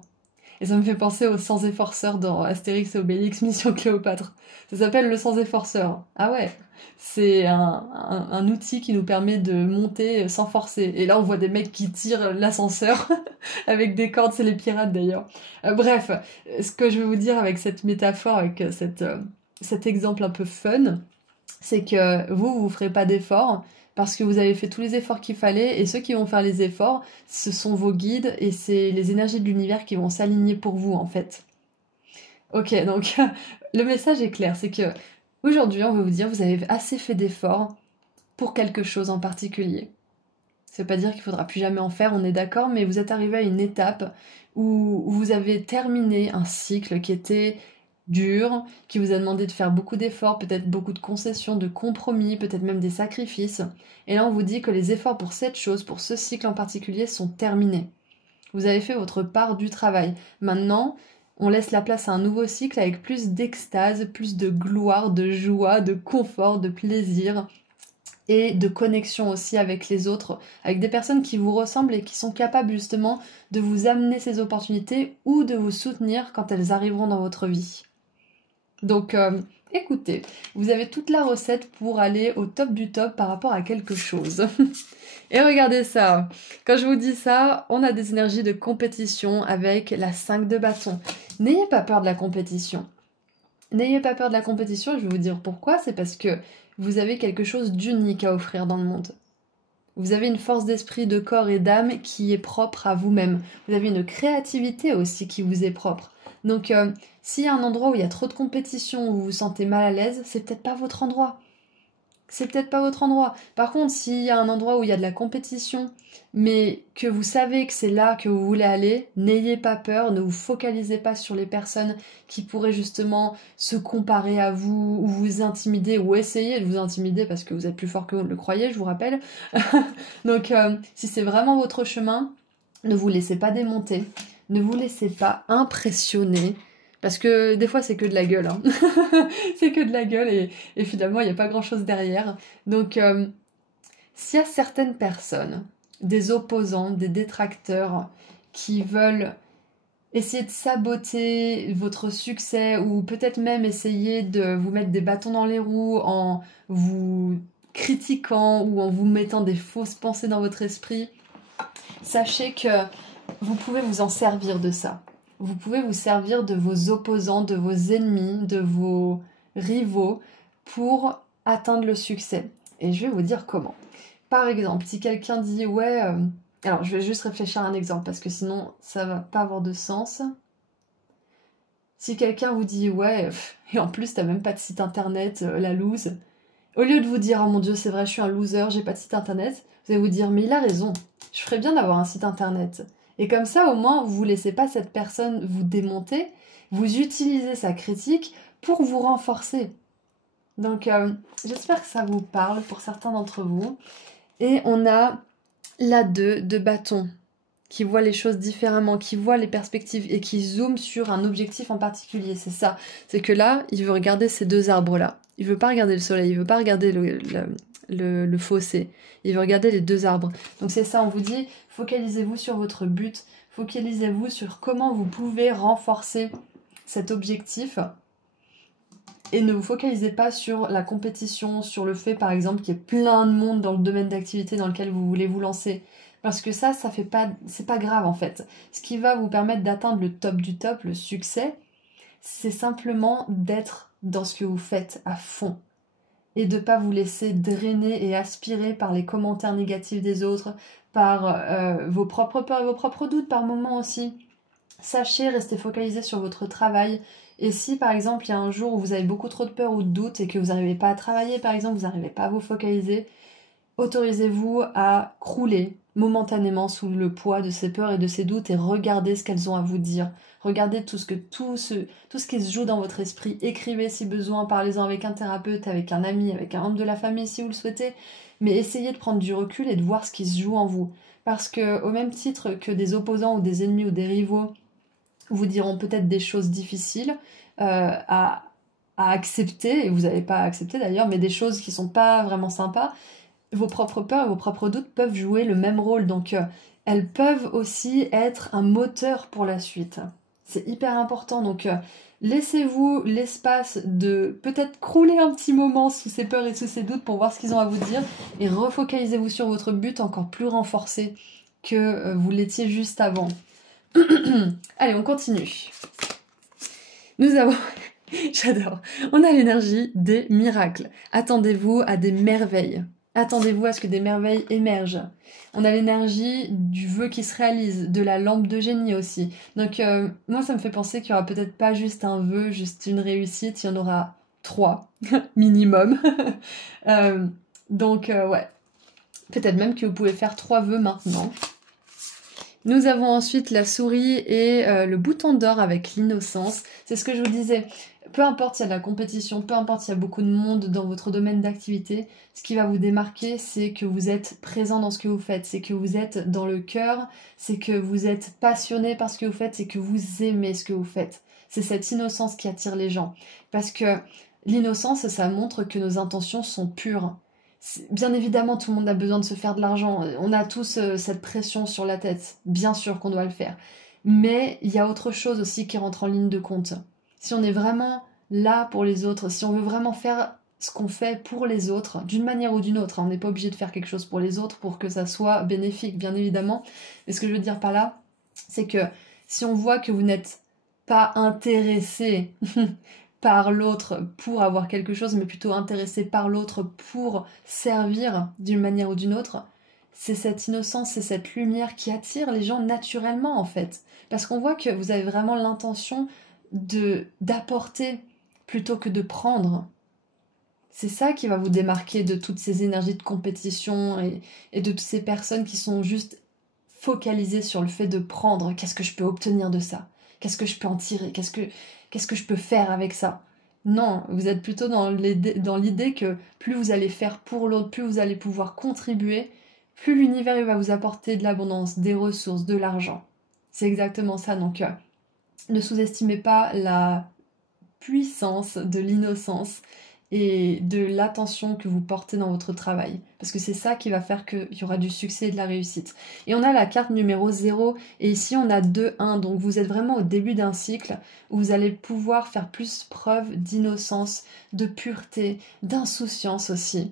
Et ça me fait penser au sans efforceur dans Astérix et Obélix Mission Cléopâtre. Ça s'appelle le sans efforceur. Ah ouais, c'est un outil qui nous permet de monter sans forcer. Et là, on voit des mecs qui tirent l'ascenseur avec des cordes, c'est les pirates d'ailleurs. Bref, ce que je veux vous dire avec cette métaphore, avec cet exemple un peu fun, c'est que vous ferez pas d'efforts parce que vous avez fait tous les efforts qu'il fallait, et ceux qui vont faire les efforts, ce sont vos guides, et c'est les énergies de l'univers qui vont s'aligner pour vous, en fait. Ok, donc le message est clair, c'est que aujourd'hui, on va vous dire, vous avez assez fait d'efforts pour quelque chose en particulier. Ça veut pas dire qu'il faudra plus jamais en faire, on est d'accord, mais vous êtes arrivé à une étape où vous avez terminé un cycle qui était dur, qui vous a demandé de faire beaucoup d'efforts, peut-être beaucoup de concessions, de compromis, peut-être même des sacrifices. Et là, on vous dit que les efforts pour cette chose, pour ce cycle en particulier, sont terminés. Vous avez fait votre part du travail. Maintenant, on laisse la place à un nouveau cycle avec plus d'extase, plus de gloire, de joie, de confort, de plaisir et de connexion aussi avec les autres, avec des personnes qui vous ressemblent et qui sont capables justement de vous amener ces opportunités ou de vous soutenir quand elles arriveront dans votre vie. Donc écoutez, vous avez toute la recette pour aller au top du top par rapport à quelque chose. Et regardez ça, quand je vous dis ça, on a des énergies de compétition avec la 5 de bâton. N'ayez pas peur de la compétition. N'ayez pas peur de la compétition, et je vais vous dire pourquoi, c'est parce que vous avez quelque chose d'unique à offrir dans le monde. Vous avez une force d'esprit, de corps et d'âme qui est propre à vous-même. Vous avez une créativité aussi qui vous est propre. Donc, s'il y a un endroit où il y a trop de compétition, où vous vous sentez mal à l'aise, c'est peut-être pas votre endroit. C'est peut-être pas votre endroit. Par contre, s'il y a un endroit où il y a de la compétition, mais que vous savez que c'est là que vous voulez aller, n'ayez pas peur, ne vous focalisez pas sur les personnes qui pourraient justement se comparer à vous, ou vous intimider, ou essayer de vous intimider parce que vous êtes plus fort que vous ne le croyez, je vous rappelle. Donc, si c'est vraiment votre chemin, ne vous laissez pas démonter, ne vous laissez pas impressionner. Parce que des fois, c'est que de la gueule. Hein. C'est que de la gueule et finalement, il n'y a pas grand-chose derrière. Donc, s'il y a certaines personnes, des opposants, des détracteurs, qui veulent essayer de saboter votre succès ou peut-être même essayer de vous mettre des bâtons dans les roues en vous critiquant ou en vous mettant des fausses pensées dans votre esprit, sachez que vous pouvez vous en servir de ça. Vous pouvez vous servir de vos opposants, de vos ennemis, de vos rivaux pour atteindre le succès. Et je vais vous dire comment. Par exemple, si quelqu'un dit « ouais... Alors, je vais juste réfléchir à un exemple parce que sinon, ça va pas avoir de sens. Si quelqu'un vous dit « ouais, et en plus, t'as même pas de site internet, la loose », au lieu de vous dire « oh mon Dieu, c'est vrai, je suis un loser, j'ai pas de site internet », vous allez vous dire « mais il a raison, je ferais bien d'avoir un site internet ». Et comme ça, au moins, vous ne laissez pas cette personne vous démonter, vous utilisez sa critique pour vous renforcer. Donc, j'espère que ça vous parle pour certains d'entre vous. Et on a la 2 de bâton, qui voit les choses différemment, qui voit les perspectives et qui zoome sur un objectif en particulier. C'est ça. C'est que là, il veut regarder ces deux arbres-là. Il veut pas regarder le soleil, il veut pas regarder le fossé. Il veut regarder les deux arbres. Donc c'est ça, on vous dit, focalisez-vous sur votre but, focalisez-vous sur comment vous pouvez renforcer cet objectif et ne vous focalisez pas sur la compétition, sur le fait par exemple qu'il y ait plein de monde dans le domaine d'activité dans lequel vous voulez vous lancer. Parce que ça fait pas, c'est pas grave en fait. Ce qui va vous permettre d'atteindre le top du top, le succès, c'est simplement d'être dans ce que vous faites à fond. Et de ne pas vous laisser drainer et aspirer par les commentaires négatifs des autres, par vos propres peurs et vos propres doutes par moments aussi. Sachez rester focalisé sur votre travail. Et si par exemple il y a un jour où vous avez beaucoup trop de peur ou de doute et que vous n'arrivez pas à travailler, par exemple, vous n'arrivez pas à vous focaliser, autorisez-vous à crouler, momentanément sous le poids de ces peurs et de ces doutes et regardez ce qu'elles ont à vous dire. Regardez tout ce qui se joue dans votre esprit. Écrivez si besoin, parlez-en avec un thérapeute, avec un ami, avec un membre de la famille si vous le souhaitez. Mais essayez de prendre du recul et de voir ce qui se joue en vous. Parce que au même titre que des opposants ou des ennemis ou des rivaux vous diront peut-être des choses difficiles à accepter, et vous n'avez pas à accepter d'ailleurs, mais des choses qui sont pas vraiment sympas, vos propres peurs et vos propres doutes peuvent jouer le même rôle. Donc elles peuvent aussi être un moteur pour la suite. C'est hyper important. Donc laissez-vous l'espace de peut-être crouler un petit moment sous ces peurs et sous ces doutes pour voir ce qu'ils ont à vous dire et refocalisez-vous sur votre but encore plus renforcé que vous l'étiez juste avant. Allez, on continue. Nous avons... J'adore. On a l'énergie des miracles. Attendez-vous à des merveilles. Attendez-vous à ce que des merveilles émergent. On a l'énergie du vœu qui se réalise, de la lampe de génie aussi. Donc moi ça me fait penser qu'il y aura peut-être pas juste un vœu, juste une réussite, il y en aura 3 minimum. Donc ouais, peut-être même que vous pouvez faire 3 vœux maintenant. Nous avons ensuite la souris et le bouton d'or avec l'innocence. C'est ce que je vous disais. Peu importe s'il y a de la compétition, peu importe s'il y a beaucoup de monde dans votre domaine d'activité, ce qui va vous démarquer, c'est que vous êtes présent dans ce que vous faites, c'est que vous êtes dans le cœur, c'est que vous êtes passionné par ce que vous faites, c'est que vous aimez ce que vous faites. C'est cette innocence qui attire les gens. Parce que l'innocence, ça montre que nos intentions sont pures. Bien évidemment, tout le monde a besoin de se faire de l'argent. On a tous cette pression sur la tête. Bien sûr qu'on doit le faire. Mais il y a autre chose aussi qui rentre en ligne de compte. Si on est vraiment là pour les autres, si on veut vraiment faire ce qu'on fait pour les autres, d'une manière ou d'une autre, on n'est pas obligé de faire quelque chose pour les autres pour que ça soit bénéfique, bien évidemment. Mais ce que je veux dire par là, c'est que si on voit que vous n'êtes pas intéressé par l'autre pour avoir quelque chose, mais plutôt intéressé par l'autre pour servir d'une manière ou d'une autre, c'est cette innocence, c'est cette lumière qui attire les gens naturellement en fait. Parce qu'on voit que vous avez vraiment l'intention d'apporter plutôt que de prendre. C'est ça qui va vous démarquer de toutes ces énergies de compétition et de toutes ces personnes qui sont juste focalisées sur le fait de prendre. Qu'est-ce que je peux obtenir de ça? Qu'est-ce que je peux en tirer? Qu'est-ce que je peux faire avec ça? Non, vous êtes plutôt dans l'idée que plus vous allez faire pour l'autre, plus vous allez pouvoir contribuer, plus l'univers va vous apporter de l'abondance, des ressources, de l'argent. C'est exactement ça. Donc, ne sous-estimez pas la puissance de l'innocence et de l'attention que vous portez dans votre travail. Parce que c'est ça qui va faire qu'il y aura du succès et de la réussite. Et on a la carte numéro 0, et ici on a 2-1, donc vous êtes vraiment au début d'un cycle où vous allez pouvoir faire plus preuve d'innocence, de pureté, d'insouciance aussi,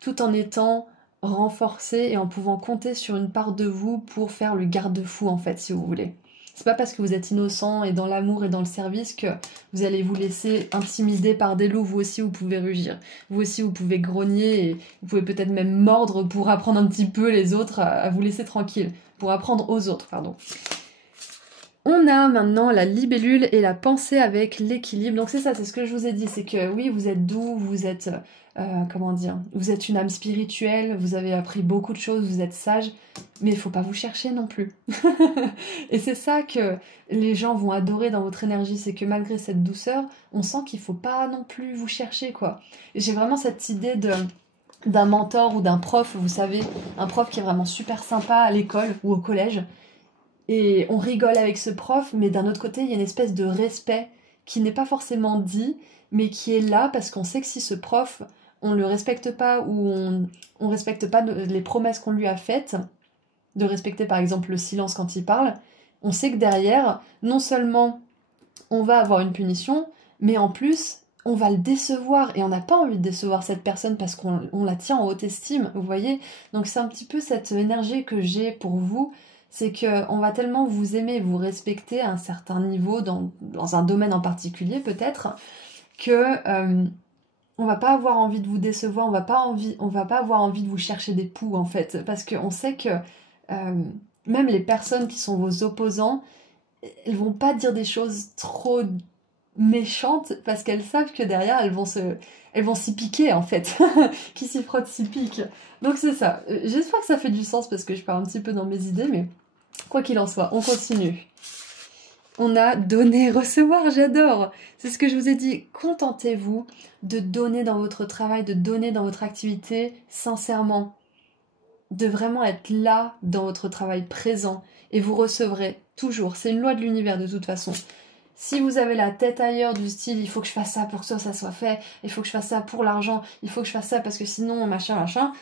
tout en étant renforcé et en pouvant compter sur une part de vous pour faire le garde-fou en fait, si vous voulez. C'est pas parce que vous êtes innocent et dans l'amour et dans le service que vous allez vous laisser intimider par des loups. Vous aussi, vous pouvez rugir. Vous aussi, vous pouvez grogner et vous pouvez peut-être même mordre pour apprendre un petit peu les autres à vous laisser tranquille. Pour apprendre aux autres, pardon. On a maintenant la libellule et la pensée avec l'équilibre. Donc c'est ça, c'est ce que je vous ai dit. C'est que oui, vous êtes doux, vous êtes... comment dire, vous êtes une âme spirituelle, vous avez appris beaucoup de choses, vous êtes sage, mais il faut pas vous chercher non plus. Et c'est ça que les gens vont adorer dans votre énergie, c'est que malgré cette douceur, on sent qu'il faut pas non plus vous chercher, quoi. Et j'ai vraiment cette idée d'un mentor ou d'un prof, vous savez, un prof qui est vraiment super sympa à l'école ou au collège, et on rigole avec ce prof, mais d'un autre côté, il y a une espèce de respect qui n'est pas forcément dit, mais qui est là parce qu'on sait que si ce prof, on le respecte pas ou on respecte pas les promesses qu'on lui a faites, de respecter par exemple le silence quand il parle, on sait que derrière, non seulement on va avoir une punition, mais en plus, on va le décevoir. Et on n'a pas envie de décevoir cette personne parce qu'on la tient en haute estime, vous voyez. Donc c'est un petit peu cette énergie que j'ai pour vous, c'est qu'on va tellement vous aimer, vous respecter à un certain niveau, dans un domaine en particulier peut-être, que on va pas avoir envie de vous décevoir, on va pas avoir envie de vous chercher des poux en fait, parce qu'on sait que même les personnes qui sont vos opposants, elles vont pas dire des choses trop méchantes parce qu'elles savent que derrière elles vont s'y piquer en fait. Qui s'y frotte s'y pique. Donc c'est ça. J'espère que ça fait du sens parce que je pars un petit peu dans mes idées, mais quoi qu'il en soit, on continue. On a donner, recevoir, j'adore. C'est ce que je vous ai dit. Contentez-vous de donner dans votre travail, de donner dans votre activité sincèrement. De vraiment être là dans votre travail présent. Et vous recevrez toujours. C'est une loi de l'univers de toute façon. Si vous avez la tête ailleurs du style, il faut que je fasse ça pour que ça soit fait, il faut que je fasse ça pour l'argent, il faut que je fasse ça parce que sinon, machin,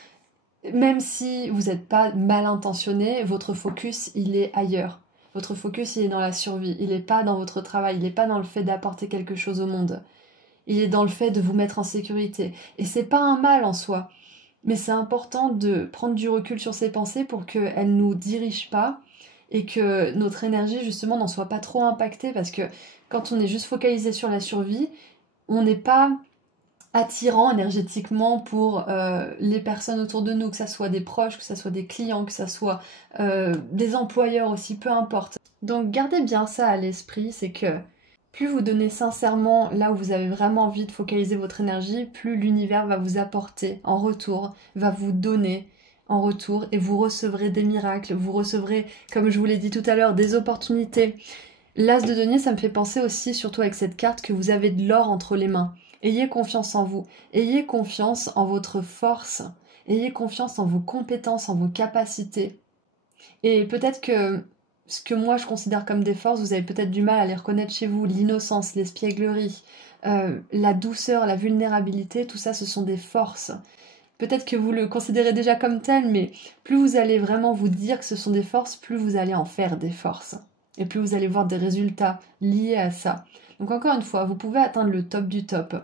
même si vous n'êtes pas mal intentionné, votre focus, il est ailleurs. Votre focus, il est dans la survie. Il n'est pas dans votre travail. Il n'est pas dans le fait d'apporter quelque chose au monde. Il est dans le fait de vous mettre en sécurité. Et c'est pas un mal en soi. Mais c'est important de prendre du recul sur ses pensées pour qu'elles ne nous dirigent pas et que notre énergie, justement, n'en soit pas trop impactée. Parce que quand on est juste focalisé sur la survie, on n'est pas attirant énergétiquement pour les personnes autour de nous, que ça soit des proches, que ça soit des clients, que ça soit des employeurs aussi, peu importe. Donc gardez bien ça à l'esprit, c'est que plus vous donnez sincèrement là où vous avez vraiment envie de focaliser votre énergie, plus l'univers va vous apporter en retour, va vous donner en retour et vous recevrez des miracles, vous recevrez, comme je vous l'ai dit tout à l'heure, des opportunités. L'as de denier, ça me fait penser aussi, surtout avec cette carte, que vous avez de l'or entre les mains. Ayez confiance en vous, ayez confiance en votre force, ayez confiance en vos compétences, en vos capacités. Et peut-être que ce que moi je considère comme des forces, vous avez peut-être du mal à les reconnaître chez vous, l'innocence, l'espièglerie, la douceur, la vulnérabilité, tout ça ce sont des forces. Peut-être que vous le considérez déjà comme tel, mais plus vous allez vraiment vous dire que ce sont des forces, plus vous allez en faire des forces. Et plus vous allez voir des résultats liés à ça. Donc encore une fois, vous pouvez atteindre le top du top.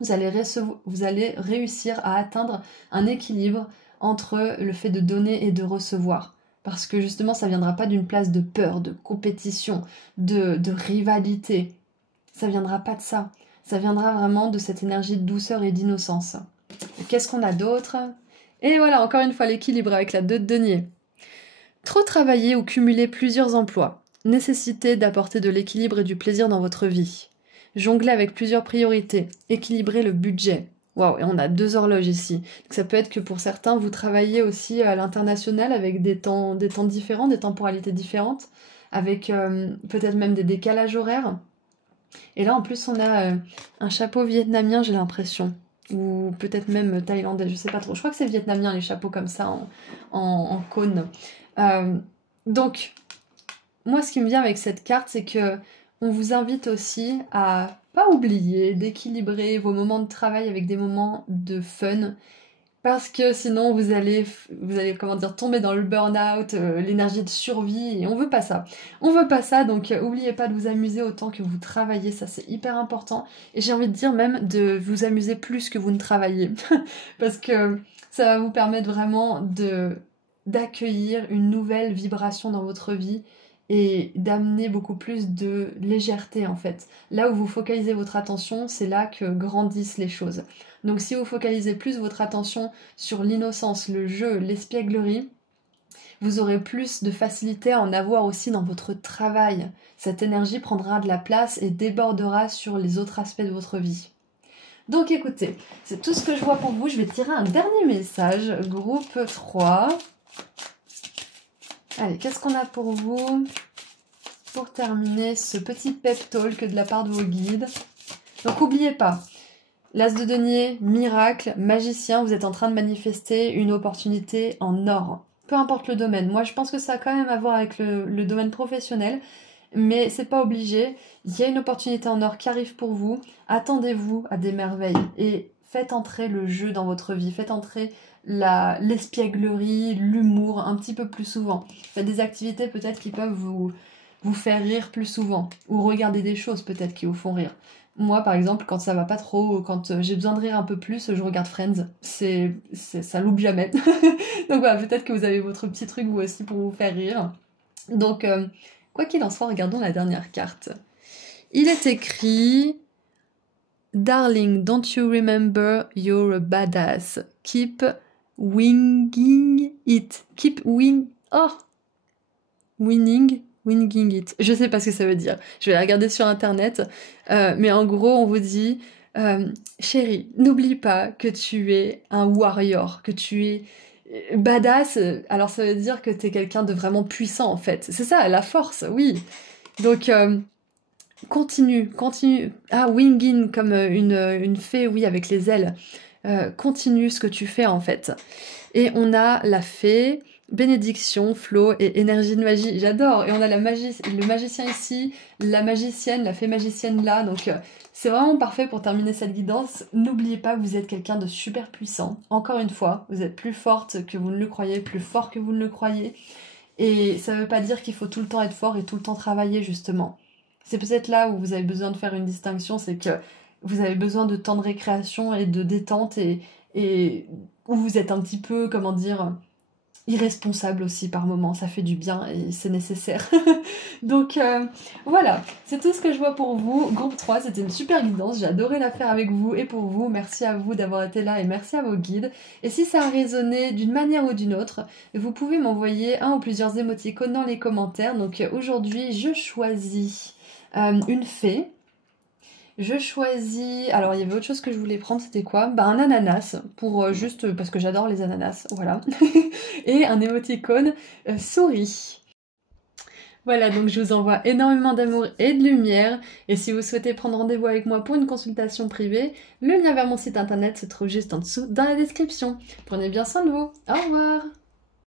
Vous allez réussir à atteindre un équilibre entre le fait de donner et de recevoir. Parce que justement, ça ne viendra pas d'une place de peur, de compétition, de rivalité. Ça ne viendra pas de ça. Ça viendra vraiment de cette énergie de douceur et d'innocence. Qu'est-ce qu'on a d'autre? Et voilà, encore une fois, l'équilibre avec la 2 de denier. Trop travailler ou cumuler plusieurs emplois. Nécessité d'apporter de l'équilibre et du plaisir dans votre vie. Jongler avec plusieurs priorités. Équilibrer le budget. Waouh, et on a 2 horloges ici. Donc ça peut être que pour certains, vous travaillez aussi à l'international avec des temps différents, des temporalités différentes, avec peut-être même des décalages horaires. Et là, en plus, on a un chapeau vietnamien, j'ai l'impression. Ou peut-être même thaïlandais, je sais pas trop. Je crois que c'est vietnamien, les chapeaux comme ça, en cône. Donc, moi, ce qui me vient avec cette carte, c'est que on vous invite aussi à pas oublier d'équilibrer vos moments de travail avec des moments de fun, parce que sinon vous allez comment dire, tomber dans le burn-out, l'énergie de survie, et on veut pas ça. On veut pas ça, donc oubliez pas de vous amuser autant que vous travaillez, ça c'est hyper important. Et j'ai envie de dire même de vous amuser plus que vous ne travaillez, parce que ça va vous permettre vraiment d'accueillir une nouvelle vibration dans votre vie et d'amener beaucoup plus de légèreté en fait. Là où vous focalisez votre attention, c'est là que grandissent les choses. Donc si vous focalisez plus votre attention sur l'innocence, le jeu, l'espièglerie, vous aurez plus de facilité à en avoir aussi dans votre travail. Cette énergie prendra de la place et débordera sur les autres aspects de votre vie. Donc écoutez, c'est tout ce que je vois pour vous. Je vais tirer un dernier message, groupe 3. Allez, qu'est-ce qu'on a pour vous pour terminer ce petit pep talk de la part de vos guides? Donc n'oubliez pas, l'as de denier, miracle, magicien, vous êtes en train de manifester une opportunité en or. Peu importe le domaine. Moi, je pense que ça a quand même à voir avec le domaine professionnel, mais c'est pas obligé. Il y a une opportunité en or qui arrive pour vous. Attendez-vous à des merveilles et faites entrer le jeu dans votre vie. Faites entrer l'espièglerie, l'humour un petit peu plus souvent. Faites des activités peut-être qui peuvent vous faire rire plus souvent. Ou regarder des choses peut-être qui vous font rire. Moi, par exemple, quand ça va pas trop, quand j'ai besoin de rire un peu plus, je regarde Friends. Ça loupe jamais. Donc voilà, peut-être que vous avez votre petit truc vous aussi pour vous faire rire. Donc, quoi qu'il en soit, regardons la dernière carte. Il est écrit « Darling, don't you remember you're a badass? Keep winging it. Keep winning Winging it. Je sais pas ce que ça veut dire. Je vais la regarder sur internet. Mais en gros, on vous dit, chérie, n'oublie pas que tu es un warrior, que tu es badass. Alors ça veut dire que t'es quelqu'un de vraiment puissant en fait. C'est ça, la force, oui. Donc continue. Ah, winging comme une fée, oui, avec les ailes. Continue ce que tu fais en fait. Et on a la fée, bénédiction, flow et énergie de magie. J'adore. Et on a le magicien ici, la magicienne, la fée magicienne là. Donc c'est vraiment parfait pour terminer cette guidance. N'oubliez pas que vous êtes quelqu'un de super puissant. Encore une fois, vous êtes plus forte que vous ne le croyez, plus fort que vous ne le croyez. Et ça ne veut pas dire qu'il faut tout le temps être fort et tout le temps travailler justement. C'est peut-être là où vous avez besoin de faire une distinction, c'est que vous avez besoin de temps de récréation et de détente et où vous êtes un petit peu, comment dire, irresponsable aussi par moment, ça fait du bien et c'est nécessaire. Donc voilà, c'est tout ce que je vois pour vous. Groupe 3, c'était une super guidance, j'ai adoré la faire avec vous et pour vous. Merci à vous d'avoir été là et merci à vos guides. Et si ça a résonné d'une manière ou d'une autre, vous pouvez m'envoyer un ou plusieurs émoticônes dans les commentaires. Donc aujourd'hui, je choisis une fée. Je choisis... Alors, il y avait autre chose que je voulais prendre, c'était quoi? Bah, un ananas, pour juste... parce que j'adore les ananas, voilà. Et un émoticône souris. Voilà, donc je vous envoie énormément d'amour et de lumière. Et si vous souhaitez prendre rendez-vous avec moi pour une consultation privée, le lien vers mon site internet se trouve juste en dessous dans la description. Prenez bien soin de vous. Au revoir!